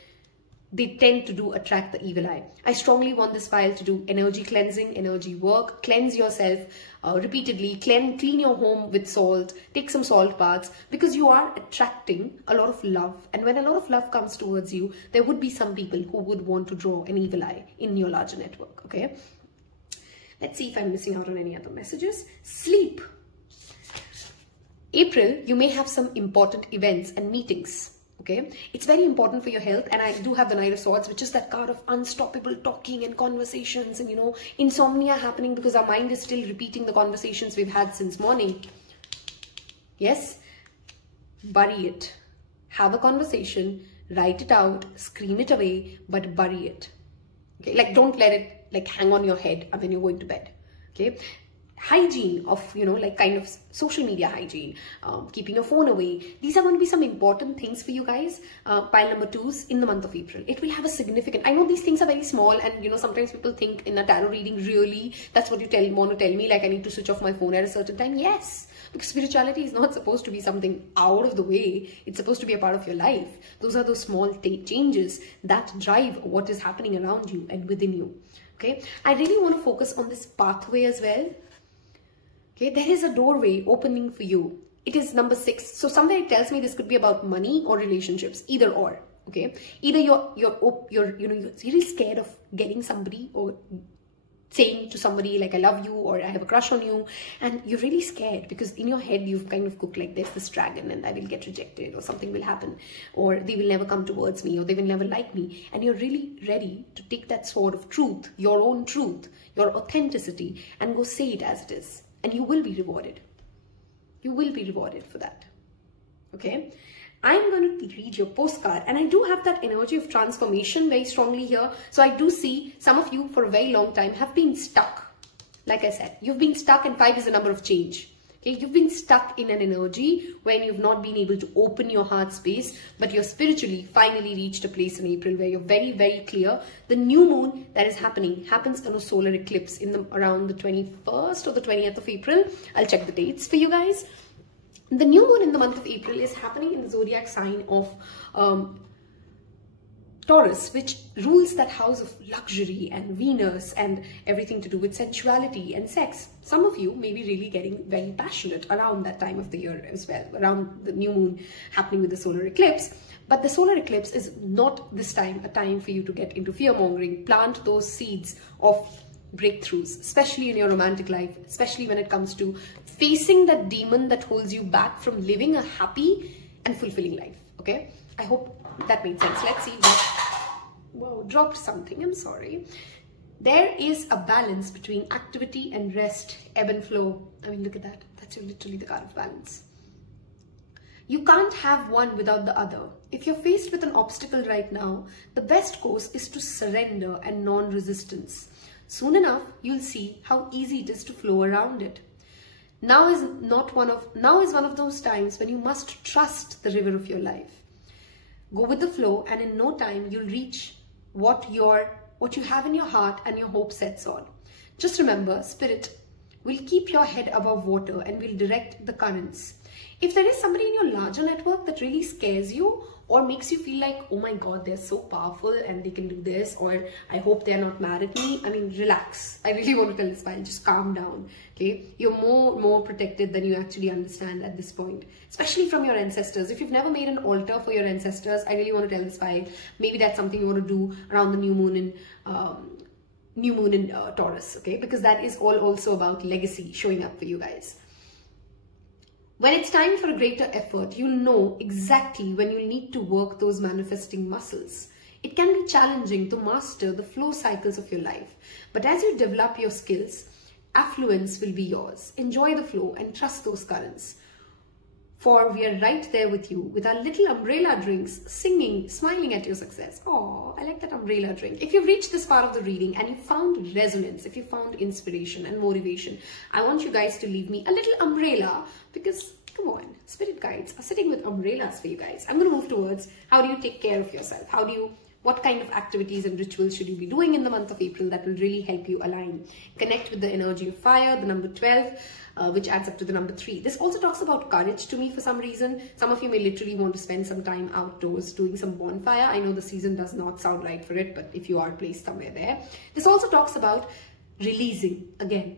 they tend to attract the evil eye. I strongly want this file to do energy cleansing, energy work, cleanse yourself repeatedly, clean your home with salt, take some salt baths, because you are attracting a lot of love. And when a lot of love comes towards you, there would be some people who would want to draw an evil eye in your larger network, okay? Let's see if I'm missing out on any other messages. Sleep. April, you may have some important events and meetings. Okay, it's very important for your health, and I do have the Knight of Swords, which is that card of unstoppable talking and conversations and, you know, insomnia happening because our mind is still repeating the conversations we've had since morning. Yes, bury it. Have a conversation, write it out, scream it away, but bury it. Okay, like don't let it like hang on your head when you're going to bed. Okay. Hygiene of, you know, like kind of social media hygiene, keeping your phone away. These are going to be some important things for you guys. Pile number 2s in the month of April. It will have a significant, I know these things are very small, and you know, sometimes people think in a tarot reading, really, that's what you want to tell me, like I need to switch off my phone at a certain time. Yes, because spirituality is not supposed to be something out of the way. It's supposed to be a part of your life. Those are those small changes that drive what is happening around you and within you. Okay, I really want to focus on this pathway as well. Okay, there is a doorway opening for you. It is number 6. So somewhere it tells me this could be about money or relationships, either or. Okay, either you're really scared of getting somebody or saying to somebody like I love you or I have a crush on you, and you're really scared because in your head you've kind of cooked like there's this dragon and I will get rejected or something will happen or they will never come towards me or they will never like me, and you're really ready to take that sword of truth, your own truth, your authenticity, and go say it as it is. And you will be rewarded. You will be rewarded for that. Okay. I'm going to read your postcard, and I do have that energy of transformation very strongly here. So I do see some of you for a very long time have been stuck. Like I said, you've been stuck, and 5 is the number of change. Okay, you've been stuck in an energy when you've not been able to open your heart space, but you're spiritually finally reached a place in April where you're very, very clear. The new moon that is happening happens on a solar eclipse in around the 21st or the 20th of April. I'll check the dates for you guys. The new moon in the month of April is happening in the zodiac sign of Taurus, which rules that house of luxury and Venus and everything to do with sensuality and sex. Some of you may be really getting very passionate around that time of the year as well, around the new moon happening with the solar eclipse. But the solar eclipse is not this time a time for you to get into fear-mongering. Plant those seeds of breakthroughs, especially in your romantic life, especially when it comes to facing that demon that holds you back from living a happy and fulfilling life. Okay, I hope that made sense. Let's see. Whoa, dropped something. I'm sorry. There is a balance between activity and rest, ebb and flow. I mean, look at that. That's literally the card of balance. You can't have one without the other. If you're faced with an obstacle right now, the best course is to surrender and non-resistance. Soon enough, you'll see how easy it is to flow around it. Now is one of those times when you must trust the river of your life. Go with the flow, and in no time you'll reach what you have in your heart and your hope sets on. Just remember, Spirit will keep your head above water and will direct the currents. If there is somebody in your larger network that really scares you or makes you feel like, oh my God, they're so powerful and they can do this, or I hope they're not mad at me, I mean, relax. I really want to tell this file, just calm down, okay? You're more protected than you actually understand at this point, especially from your ancestors. If you've never made an altar for your ancestors, I really want to tell this file, maybe that's something you want to do around the new moon in Taurus, okay? Because that is also about legacy showing up for you guys. When it's time for a greater effort, you'll know exactly when you need to work those manifesting muscles. It can be challenging to master the flow cycles of your life, but as you develop your skills, affluence will be yours. Enjoy the flow and trust those currents. For we are right there with you with our little umbrella drinks, singing, smiling at your success. Oh, I like that umbrella drink. If you've reached this part of the reading and you found resonance, if you found inspiration and motivation, I want you guys to leave me a little umbrella, because come on, spirit guides are sitting with umbrellas for you guys. I'm going to move towards how do you take care of yourself? How do you What kind of activities and rituals should you be doing in the month of April that will really help you align? Connect with the energy of fire, the number 12, which adds up to the number 3. This also talks about courage to me for some reason. Some of you may literally want to spend some time outdoors doing some bonfire. I know the season does not sound right for it, but if you are placed somewhere there. This also talks about releasing again.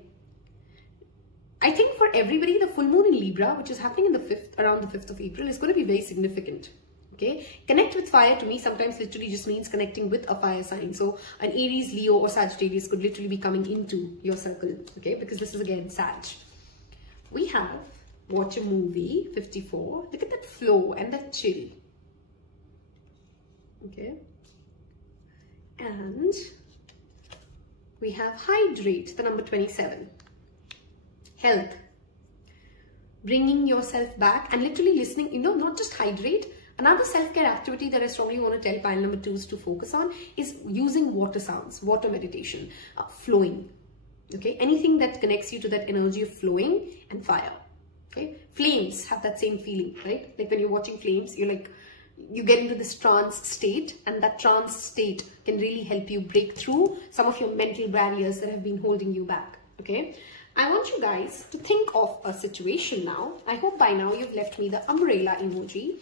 I think for everybody, the full moon in Libra, which is happening in the 5th, around the 5th of April, is going to be very significant. Okay, connect with fire to me sometimes literally just means connecting with a fire sign. So an Aries, Leo or Sagittarius could literally be coming into your circle. Okay, because this is again Sag. We have watch a movie, 54. Look at that flow and that chill. Okay, and we have hydrate, the number 27. Health, bringing yourself back and literally listening, you know, not just hydrate. Another self-care activity that I strongly want to tell pile number 2s to focus on is using water sounds, water meditation, flowing. Okay, anything that connects you to that energy of flowing and fire. Okay, flames have that same feeling, right? Like when you're watching flames, you're like, you get into this trance state, and that trance state can really help you break through some of your mental barriers that have been holding you back. Okay, I want you guys to think of a situation now. I hope by now you've left me the umbrella emoji.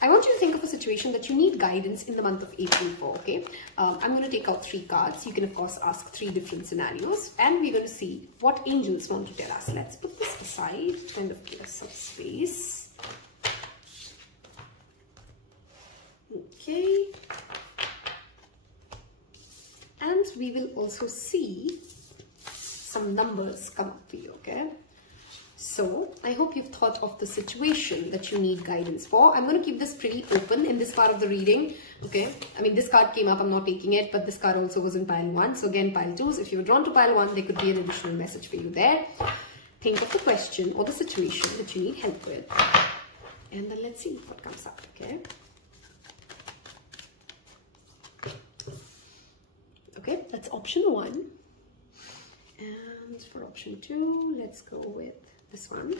I want you to think of a situation that you need guidance in the month of April for, okay? I'm going to take out 3 cards. You can, of course, ask 3 different scenarios, and we're going to see what angels want to tell us. Let's put this aside, kind of give us some space. Okay. And we will also see some numbers come up for you, okay? So I hope you've thought of the situation that you need guidance for. I'm going to keep this pretty open in this part of the reading, okay? I mean, this card came up, I'm not taking it, but this card also was in pile 1. So again, pile 2s, if you were drawn to pile 1, there could be an additional message for you there. Think of the question or the situation that you need help with. And then let's see what comes up, okay? Okay, that's option 1. And for option 2, let's go with this one.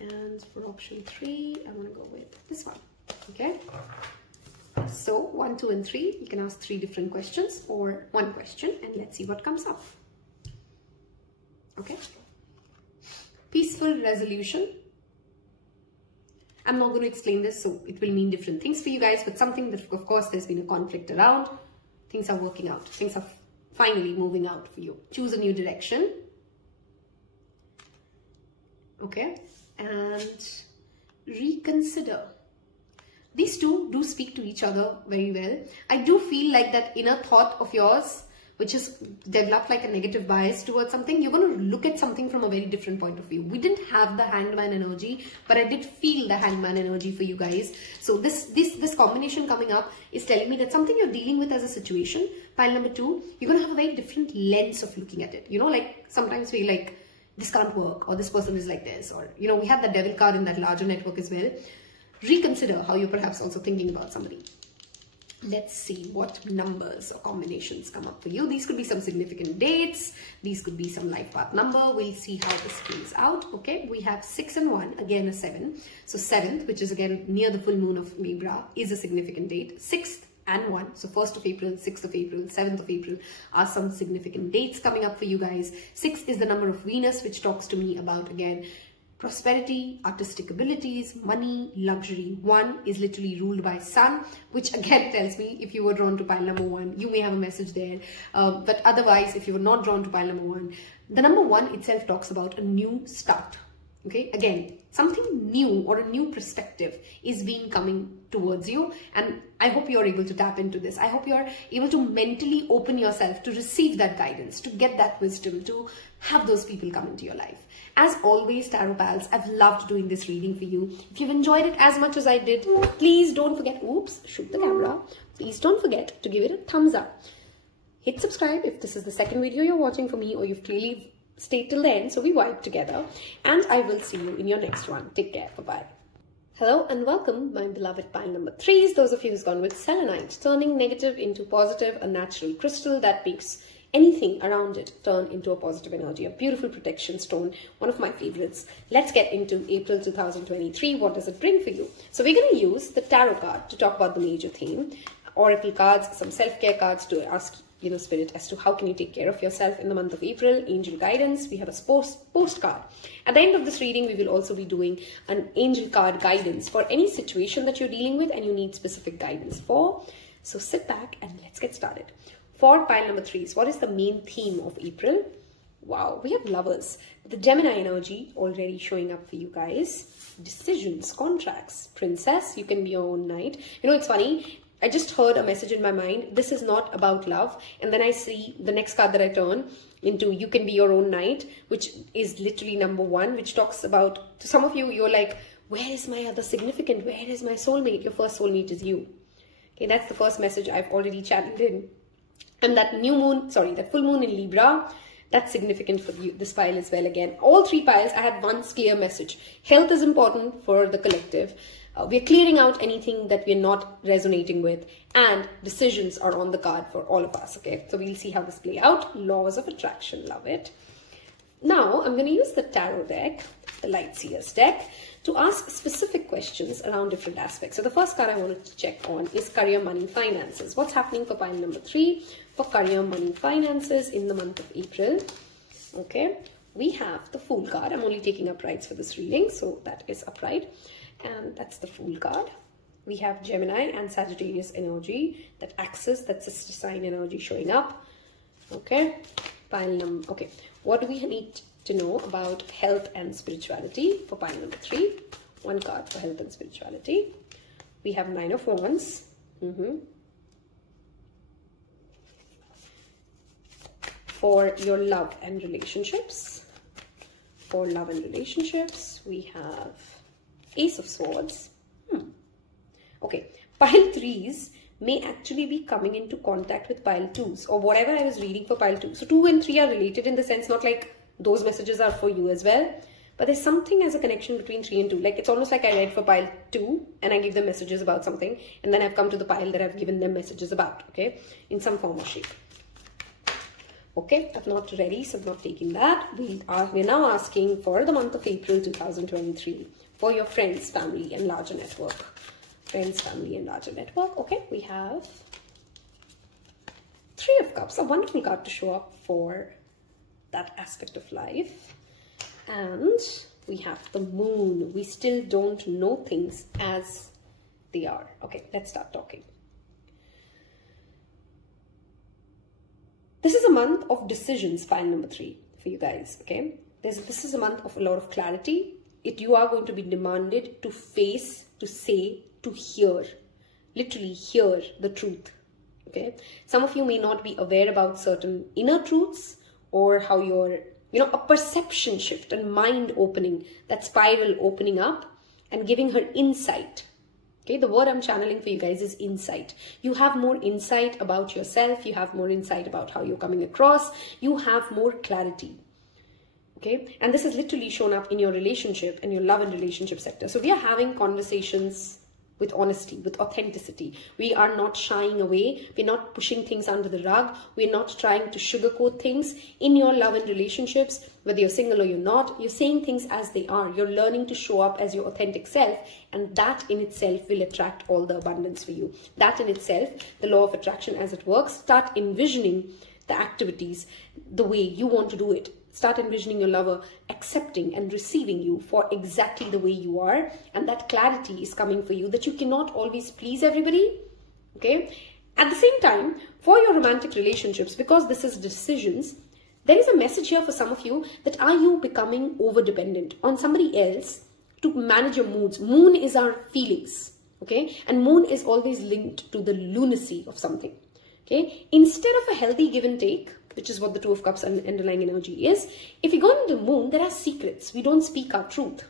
And for option 3, I'm going to go with this one. Okay. So 1, 2, and 3, you can ask 3 different questions or 1 question, and let's see what comes up. Okay. Peaceful resolution. I'm not going to explain this, so it will mean different things for you guys, but something that, of course, there's been a conflict around. Things are working out. Things are finally moving out for you. Choose a new direction. Okay. And reconsider. These two do speak to each other very well. I do feel like that inner thought of yours, which is developed like a negative bias towards something, you're going to look at something from a very different point of view. We didn't have the hangman energy, but I did feel the hangman energy for you guys. So this combination coming up is telling me that something you're dealing with as a situation, pile number 2, you're going to have a very different lens of looking at it. You know, like sometimes we like, this can't work, or this person is like this, or, you know, we have the devil card in that larger network as well. Reconsider how you're perhaps also thinking about somebody. Let's see what numbers or combinations come up for you. These could be some significant dates. These could be some life path number. We'll see how this plays out. Okay, we have 6 and 1, again a 7. So 7th, which is again near the full moon of Libra, is a significant date. 6th and 1. So 1st of April, 6th of April, 7th of April are some significant dates coming up for you guys. 6 is the number of Venus, which talks to me about, again, prosperity, artistic abilities, money, luxury. 1 is literally ruled by Sun, which again tells me if you were drawn to pile number 1, you may have a message there. But otherwise, if you were not drawn to pile number 1, the number 1 itself talks about a new start. Okay, again, something new or a new perspective is being coming towards you, and I hope you're able to tap into this. I hope you're able to mentally open yourself to receive that guidance, to get that wisdom, to have those people come into your life. As always, Tarot Pals, I've loved doing this reading for you. If you've enjoyed it as much as I did, please don't forget, oops, shoot the camera. Please don't forget to give it a thumbs up. Hit subscribe if this is the second video you're watching for me, or you've clearly stay till the end, so we vibe together, and I will see you in your next one. Take care. Bye-bye. Hello and welcome, my beloved pile number 3s, those of you who's gone with selenite, turning negative into positive, a natural crystal that makes anything around it turn into a positive energy. A beautiful protection stone, one of my favorites. Let's get into April 2023. What does it bring for you? So we're going to use the tarot card to talk about the major theme, oracle cards, some self-care cards to ask, you know, Spirit, as to how can you take care of yourself in the month of April. Angel guidance. We have a postcard. At the end of this reading, we will also be doing an angel card guidance for any situation that you're dealing with and you need specific guidance for. So sit back and let's get started. For pile number 3, what is the main theme of April? Wow, we have Lovers. The Gemini energy already showing up for you guys. Decisions, contracts. Princess, you can be your own knight. You know, it's funny. I just heard a message in my mind. This is not about love. And then I see the next card that I turn into, you can be your own knight, which is literally number 1, which talks about, to some of you, you're like, where is my other significant? Where is my soulmate? Your first soulmate is you. Okay, that's the first message I've already channeled in. And that that full moon in Libra, that's significant for you, this pile as well. Again, all 3 piles, I had one clear message. Health is important for the collective. We're clearing out anything that we're not resonating with, and decisions are on the card for all of us. Okay, so we'll see how this play out. Laws of attraction, love it. Now I'm going to use the tarot deck, the Light Seers deck, to ask specific questions around different aspects. So the first card I wanted to check on is career, money, finances. What's happening for pile number 3 for career, money, finances in the month of April? Okay, we have the Fool card. I'm only taking uprights for this reading, so that is upright. And that's the Fool card. We have Gemini and Sagittarius energy, that axis, that sister sign energy showing up. Okay, okay, what do we need to know about health and spirituality for pile number 3? One card for health and spirituality. We have 9 of Wands. For your love and relationships. For love and relationships, we have Ace of Swords. Okay, pile 3s may actually be coming into contact with pile 2s, or whatever I was reading for pile 2. So 2 and 3 are related in the sense, not like those messages are for you as well, but there's something as a connection between 3 and 2. Like, it's almost like I read for pile 2 and I give them messages about something, and then I've come to the pile that I've given them messages about, okay, in some form or shape. Okay, I'm not ready, so I'm not taking that. We're now asking for the month of April 2023 for your friends, family, and larger network. Friends, family, and larger network. Okay, we have 3 of Cups, a wonderful card to show up for that aspect of life. And we have the Moon. We still don't know things as they are. Okay, let's start talking. This is a month of decisions, pile number 3 for you guys. Okay, this is a month of a lot of clarity. You are going to be demanded to face, to say, to hear, literally hear the truth. Okay, some of you may not be aware about certain inner truths, or how you're, a perception shift and mind opening, that spiral opening up and giving her insight. Okay, the word I'm channeling for you guys is insight. You have more insight about yourself. You have more insight about how you're coming across. You have more clarity. Okay, and this is literally shown up in your relationship and your love and relationship sector. So we are having conversations with honesty, with authenticity. We are not shying away. We're not pushing things under the rug. We're not trying to sugarcoat things in your love and relationships. Whether you're single or you're not, you're saying things as they are. You're learning to show up as your authentic self, and that in itself will attract all the abundance for you. That in itself, the law of attraction as it works, start envisioning the activities the way you want to do it. Start envisioning your lover accepting and receiving you for exactly the way you are. And that clarity is coming for you, that you cannot always please everybody. Okay. At the same time, for your romantic relationships, because this is decisions, there is a message here for some of you that are you becoming over dependent on somebody else to manage your moods. Moon is our feelings. Okay. And moon is always linked to the lunacy of something. Okay. Instead of a healthy give and take, which is what the 2 of Cups and underlying energy is. If you go into the moon, there are secrets. We don't speak our truth.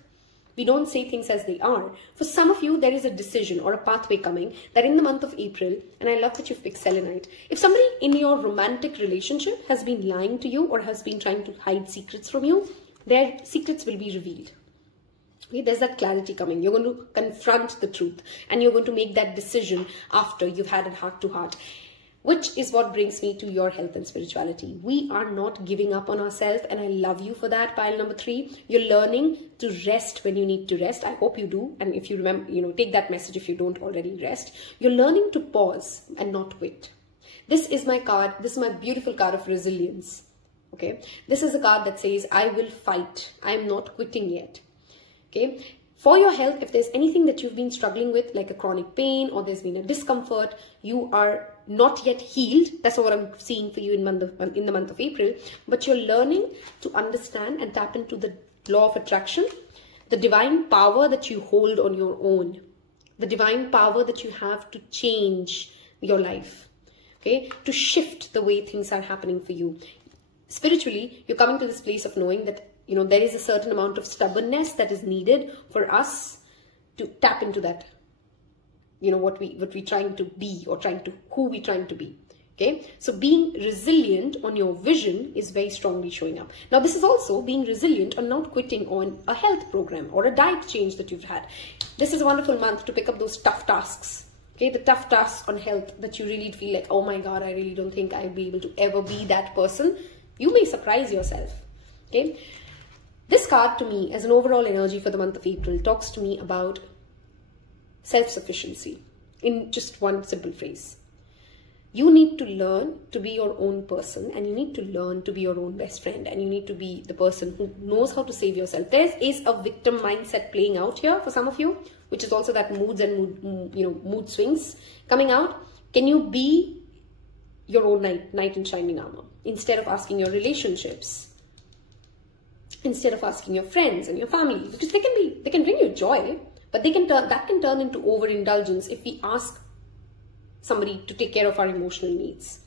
We don't say things as they are. For some of you, there is a decision or a pathway coming that in the month of April, and I love that you've picked selenite. If somebody in your romantic relationship has been lying to you or has been trying to hide secrets from you, their secrets will be revealed. Okay, there's that clarity coming. You're going to confront the truth, and you're going to make that decision after you've had a heart-to-heart. which is what brings me to your health and spirituality. We are not giving up on ourselves, and I love you for that. Pile number 3, you're learning to rest when you need to rest. I hope you do. And if you remember, take that message if you don't already rest. You're learning to pause and not quit. This is my card. This is my beautiful card of resilience. Okay. This is a card that says, I will fight. I am not quitting yet. Okay. For your health, if there's anything that you've been struggling with, like a chronic pain or there's been a discomfort, you are not yet healed. That's what I'm seeing for you in the month of April. But you're learning to understand and tap into the law of attraction, the divine power that you hold on your own, the divine power that you have to change your life, okay, to shift the way things are happening for you. Spiritually, you're coming to this place of knowing that there is a certain amount of stubbornness that is needed for us to tap into that, what we're trying to be, or who we're trying to be. Okay. So being resilient on your vision is very strongly showing up. Now, this is also being resilient on not quitting on a health program or a diet change that you've had. This is a wonderful month to pick up those tough tasks. Okay. The tough tasks on health that you really feel like, oh my God, I really don't think I'll be able to ever be that person. You may surprise yourself. Okay. This card to me, as an overall energy for the month of April, talks to me about self-sufficiency in just one simple phrase. You need to learn to be your own person, and you need to learn to be your own best friend, and you need to be the person who knows how to save yourself. There is a victim mindset playing out here for some of you, which is also that moods and mood swings coming out. Can you be your own knight in shining armor instead of asking your relationships? Instead of asking your friends and your family, because they can bring you joy, but that can turn into overindulgence if we ask somebody to take care of our emotional needs.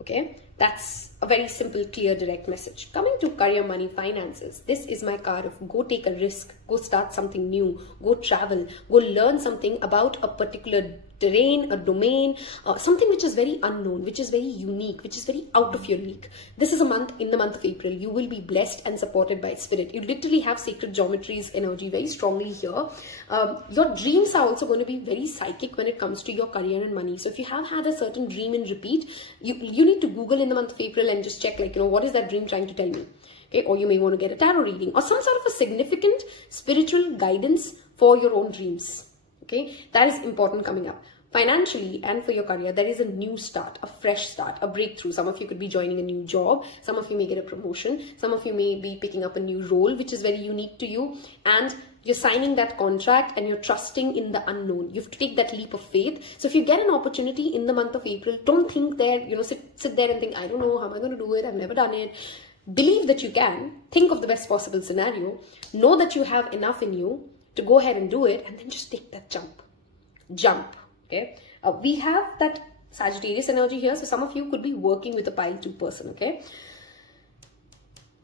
Okay, that's a very simple, clear, direct message. Coming to career, money, finances, this is my card of go take a risk, go start something new, go travel, go learn something about a particular terrain, a domain, something which is very unknown, which is very unique, which is very out of your league. This is a month, in the month of April, you will be blessed and supported by spirit. You literally have sacred geometry's energy very strongly here. Your dreams are also going to be very psychic when it comes to your career and money. So if you have had a certain dream in repeat, you need to Google in the month of April and just check, what is that dream trying to tell me? Okay, or you may want to get a tarot reading or some sort of a significant spiritual guidance for your own dreams. Okay, that is important coming up. Financially and for your career, there is a new start, a fresh start, a breakthrough. Some of you could be joining a new job. Some of you may get a promotion. Some of you may be picking up a new role, which is very unique to you. And you're signing that contract and you're trusting in the unknown. You have to take that leap of faith. So if you get an opportunity in the month of April, don't think there, sit there and think, I don't know, how am I going to do it? I've never done it. Believe that you can. Think of the best possible scenario. Know that you have enough in you to go ahead and do it, and then just take that jump. Okay, we have that Sagittarius energy here, so some of you could be working with a pile 2 person. Okay,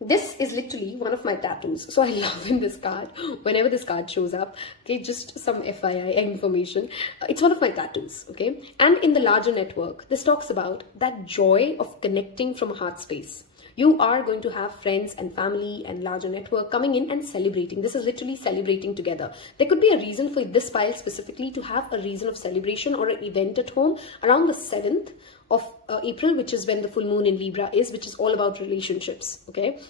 this is literally one of my tattoos, so I love in this card whenever this card shows up. Okay, just some FYI information, it's one of my tattoos. Okay, and in the larger network, this talks about that joy of connecting from a heart space. You are going to have friends and family and larger network coming in and celebrating. This is literally celebrating together. There could be a reason for this pile specifically to have a reason of celebration or an event at home around the 7th of April, which is when the full moon in Libra is, which is all about relationships. Okay.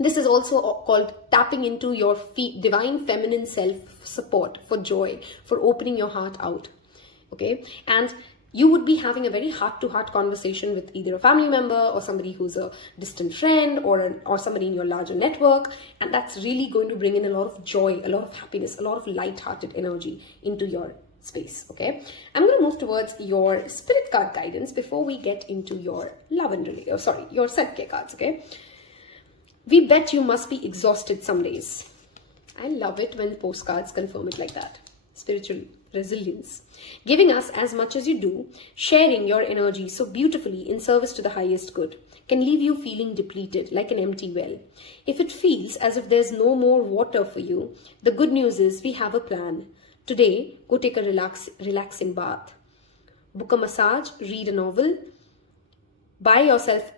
This is also called tapping into your divine feminine self-support for joy, for opening your heart out. Okay. And you would be having a very heart-to-heart conversation with either a family member or somebody who's a distant friend or somebody in your larger network. And that's really going to bring in a lot of joy, a lot of happiness, a lot of light-hearted energy into your space. Okay, I'm going to move towards your spirit card guidance before we get into your love and your self-care cards. Okay, we bet you must be exhausted some days. I love it when postcards confirm it like that. Spiritual resilience, giving us as much as you do, sharing your energy so beautifully in service to the highest good, can leave you feeling depleted like an empty well. If it feels as if there's no more water for you, the good news is we have a plan. Today, go take a relaxing bath, book a massage, read a novel, buy yourself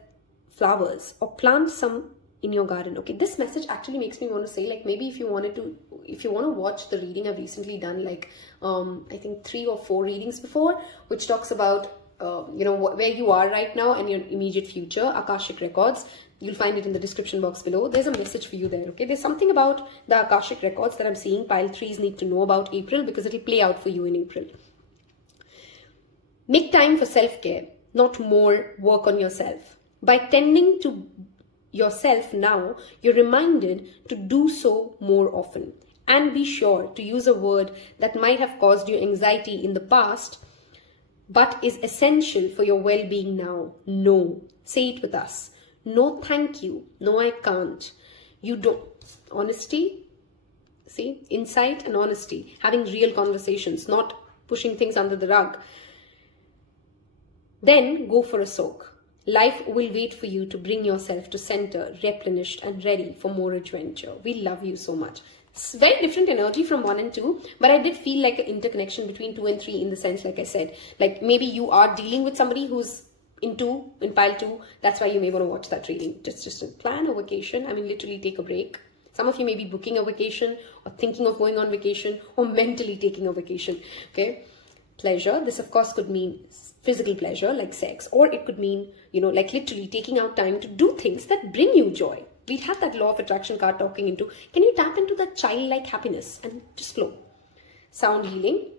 flowers or plant some in your garden. Okay, this message actually makes me want to say, like, maybe if you want to watch the reading, I've recently done like I think 3 or 4 readings before, which talks about where you are right now and your immediate future, Akashic records. You'll find it in the description box below. There's a message for you there, okay? There's something about the Akashic records that I'm seeing pile 3s need to know about April, because it'll play out for you in April. Make time for self-care, not more work on yourself. By tending to yourself now, you're reminded to do so more often. And be sure to use a word that might have caused you anxiety in the past, but is essential for your well-being now. No. Say it with us. No, thank you. No, I can't. You don't. Honesty. See? Insight and honesty. Having real conversations, not pushing things under the rug. Then go for a soak. Life will wait for you to bring yourself to center, replenished and ready for more adventure. We love you so much. It's very different energy from 1 and 2, but I did feel like an interconnection between 2 and 3 in the sense, like I said, like maybe you are dealing with somebody who's in pile 2. That's why you may want to watch that reading. Just plan a vacation. I mean, literally take a break. Some of you may be booking a vacation or thinking of going on vacation or mentally taking a vacation. Okay. Pleasure. This of course could mean physical pleasure like sex, or it could mean, like literally taking out time to do things that bring you joy. We had that law of attraction card talking into, can you tap into that childlike happiness and just flow? Sound healing.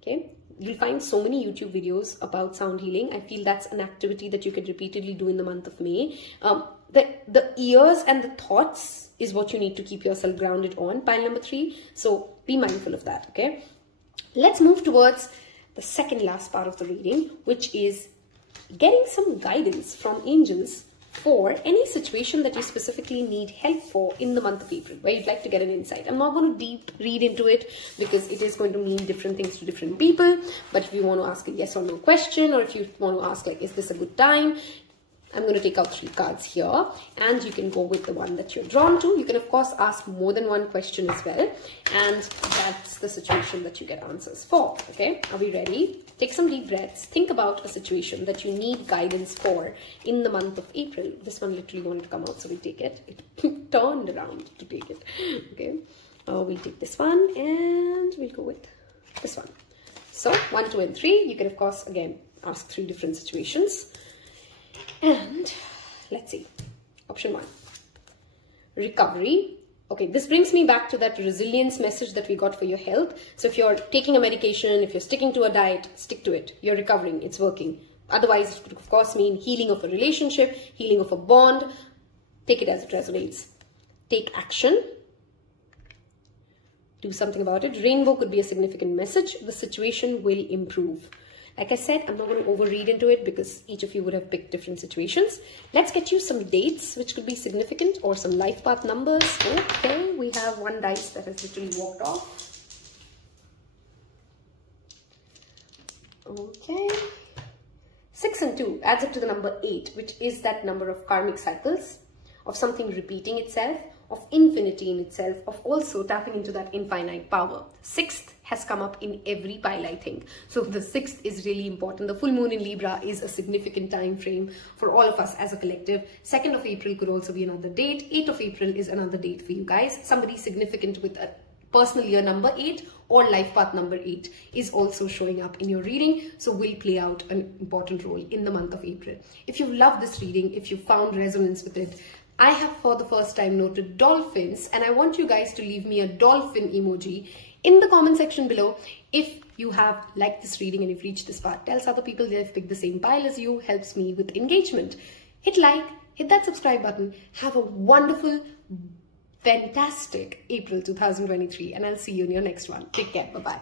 Okay. You'll find so many YouTube videos about sound healing. I feel that's an activity that you can repeatedly do in the month of May. The ears and the thoughts is what you need to keep yourself grounded on, pile number 3. So be mindful of that, okay? Let's move towards the second last part of the reading, which is getting some guidance from angels for any situation that you specifically need help for in the month of April, where you'd like to get an insight. I'm not going to deep read into it because it is going to mean different things to different people. But if you want to ask a yes or no question, or if you want to ask like, is this a good time? I'm going to take out 3 cards here, and you can go with the one that you're drawn to. You can of course ask more than one question as well, and that's the situation that you get answers for. Okay, are we ready? Take some deep breaths. Think about a situation that you need guidance for in the month of April. This one literally wanted to come out, so we take it. It turned around to take it. Okay, we'll take this one and we'll go with this one. So 1, 2 and 3. You can of course again ask 3 different situations. And let's see. Option 1. Recovery. Okay, this brings me back to that resilience message that we got for your health. So if you're taking a medication, if you're sticking to a diet, stick to it. You're recovering. It's working. Otherwise, it could of course mean healing of a relationship, healing of a bond. Take it as it resonates. Take action. Do something about it. Rainbow could be a significant message. The situation will improve. Like I said, I'm not going to overread into it because each of you would have picked different situations. Let's get you some dates which could be significant, or some life path numbers. Okay, we have 1 dice that has literally walked off. Okay. 6 and 2 adds up to the number 8, which is that number of karmic cycles, of something repeating itself, of infinity in itself, of also tapping into that infinite power. 6th has come up in every pile, I think. So the 6th is really important. The full moon in Libra is a significant time frame for all of us as a collective. 2nd of April could also be another date. 8th of April is another date for you guys. Somebody significant with a personal year number 8 or life path number 8 is also showing up in your reading, so will play out an important role in the month of April. If you love this reading, if you found resonance with it, I have for the first time noted dolphins, and I want you guys to leave me a dolphin emoji in the comment section below if you have liked this reading and you've reached this part. Tells other people they've picked the same pile as you, helps me with engagement. Hit like, hit that subscribe button. Have a wonderful, fantastic April 2023, and I'll see you in your next one. Take care. Bye-bye.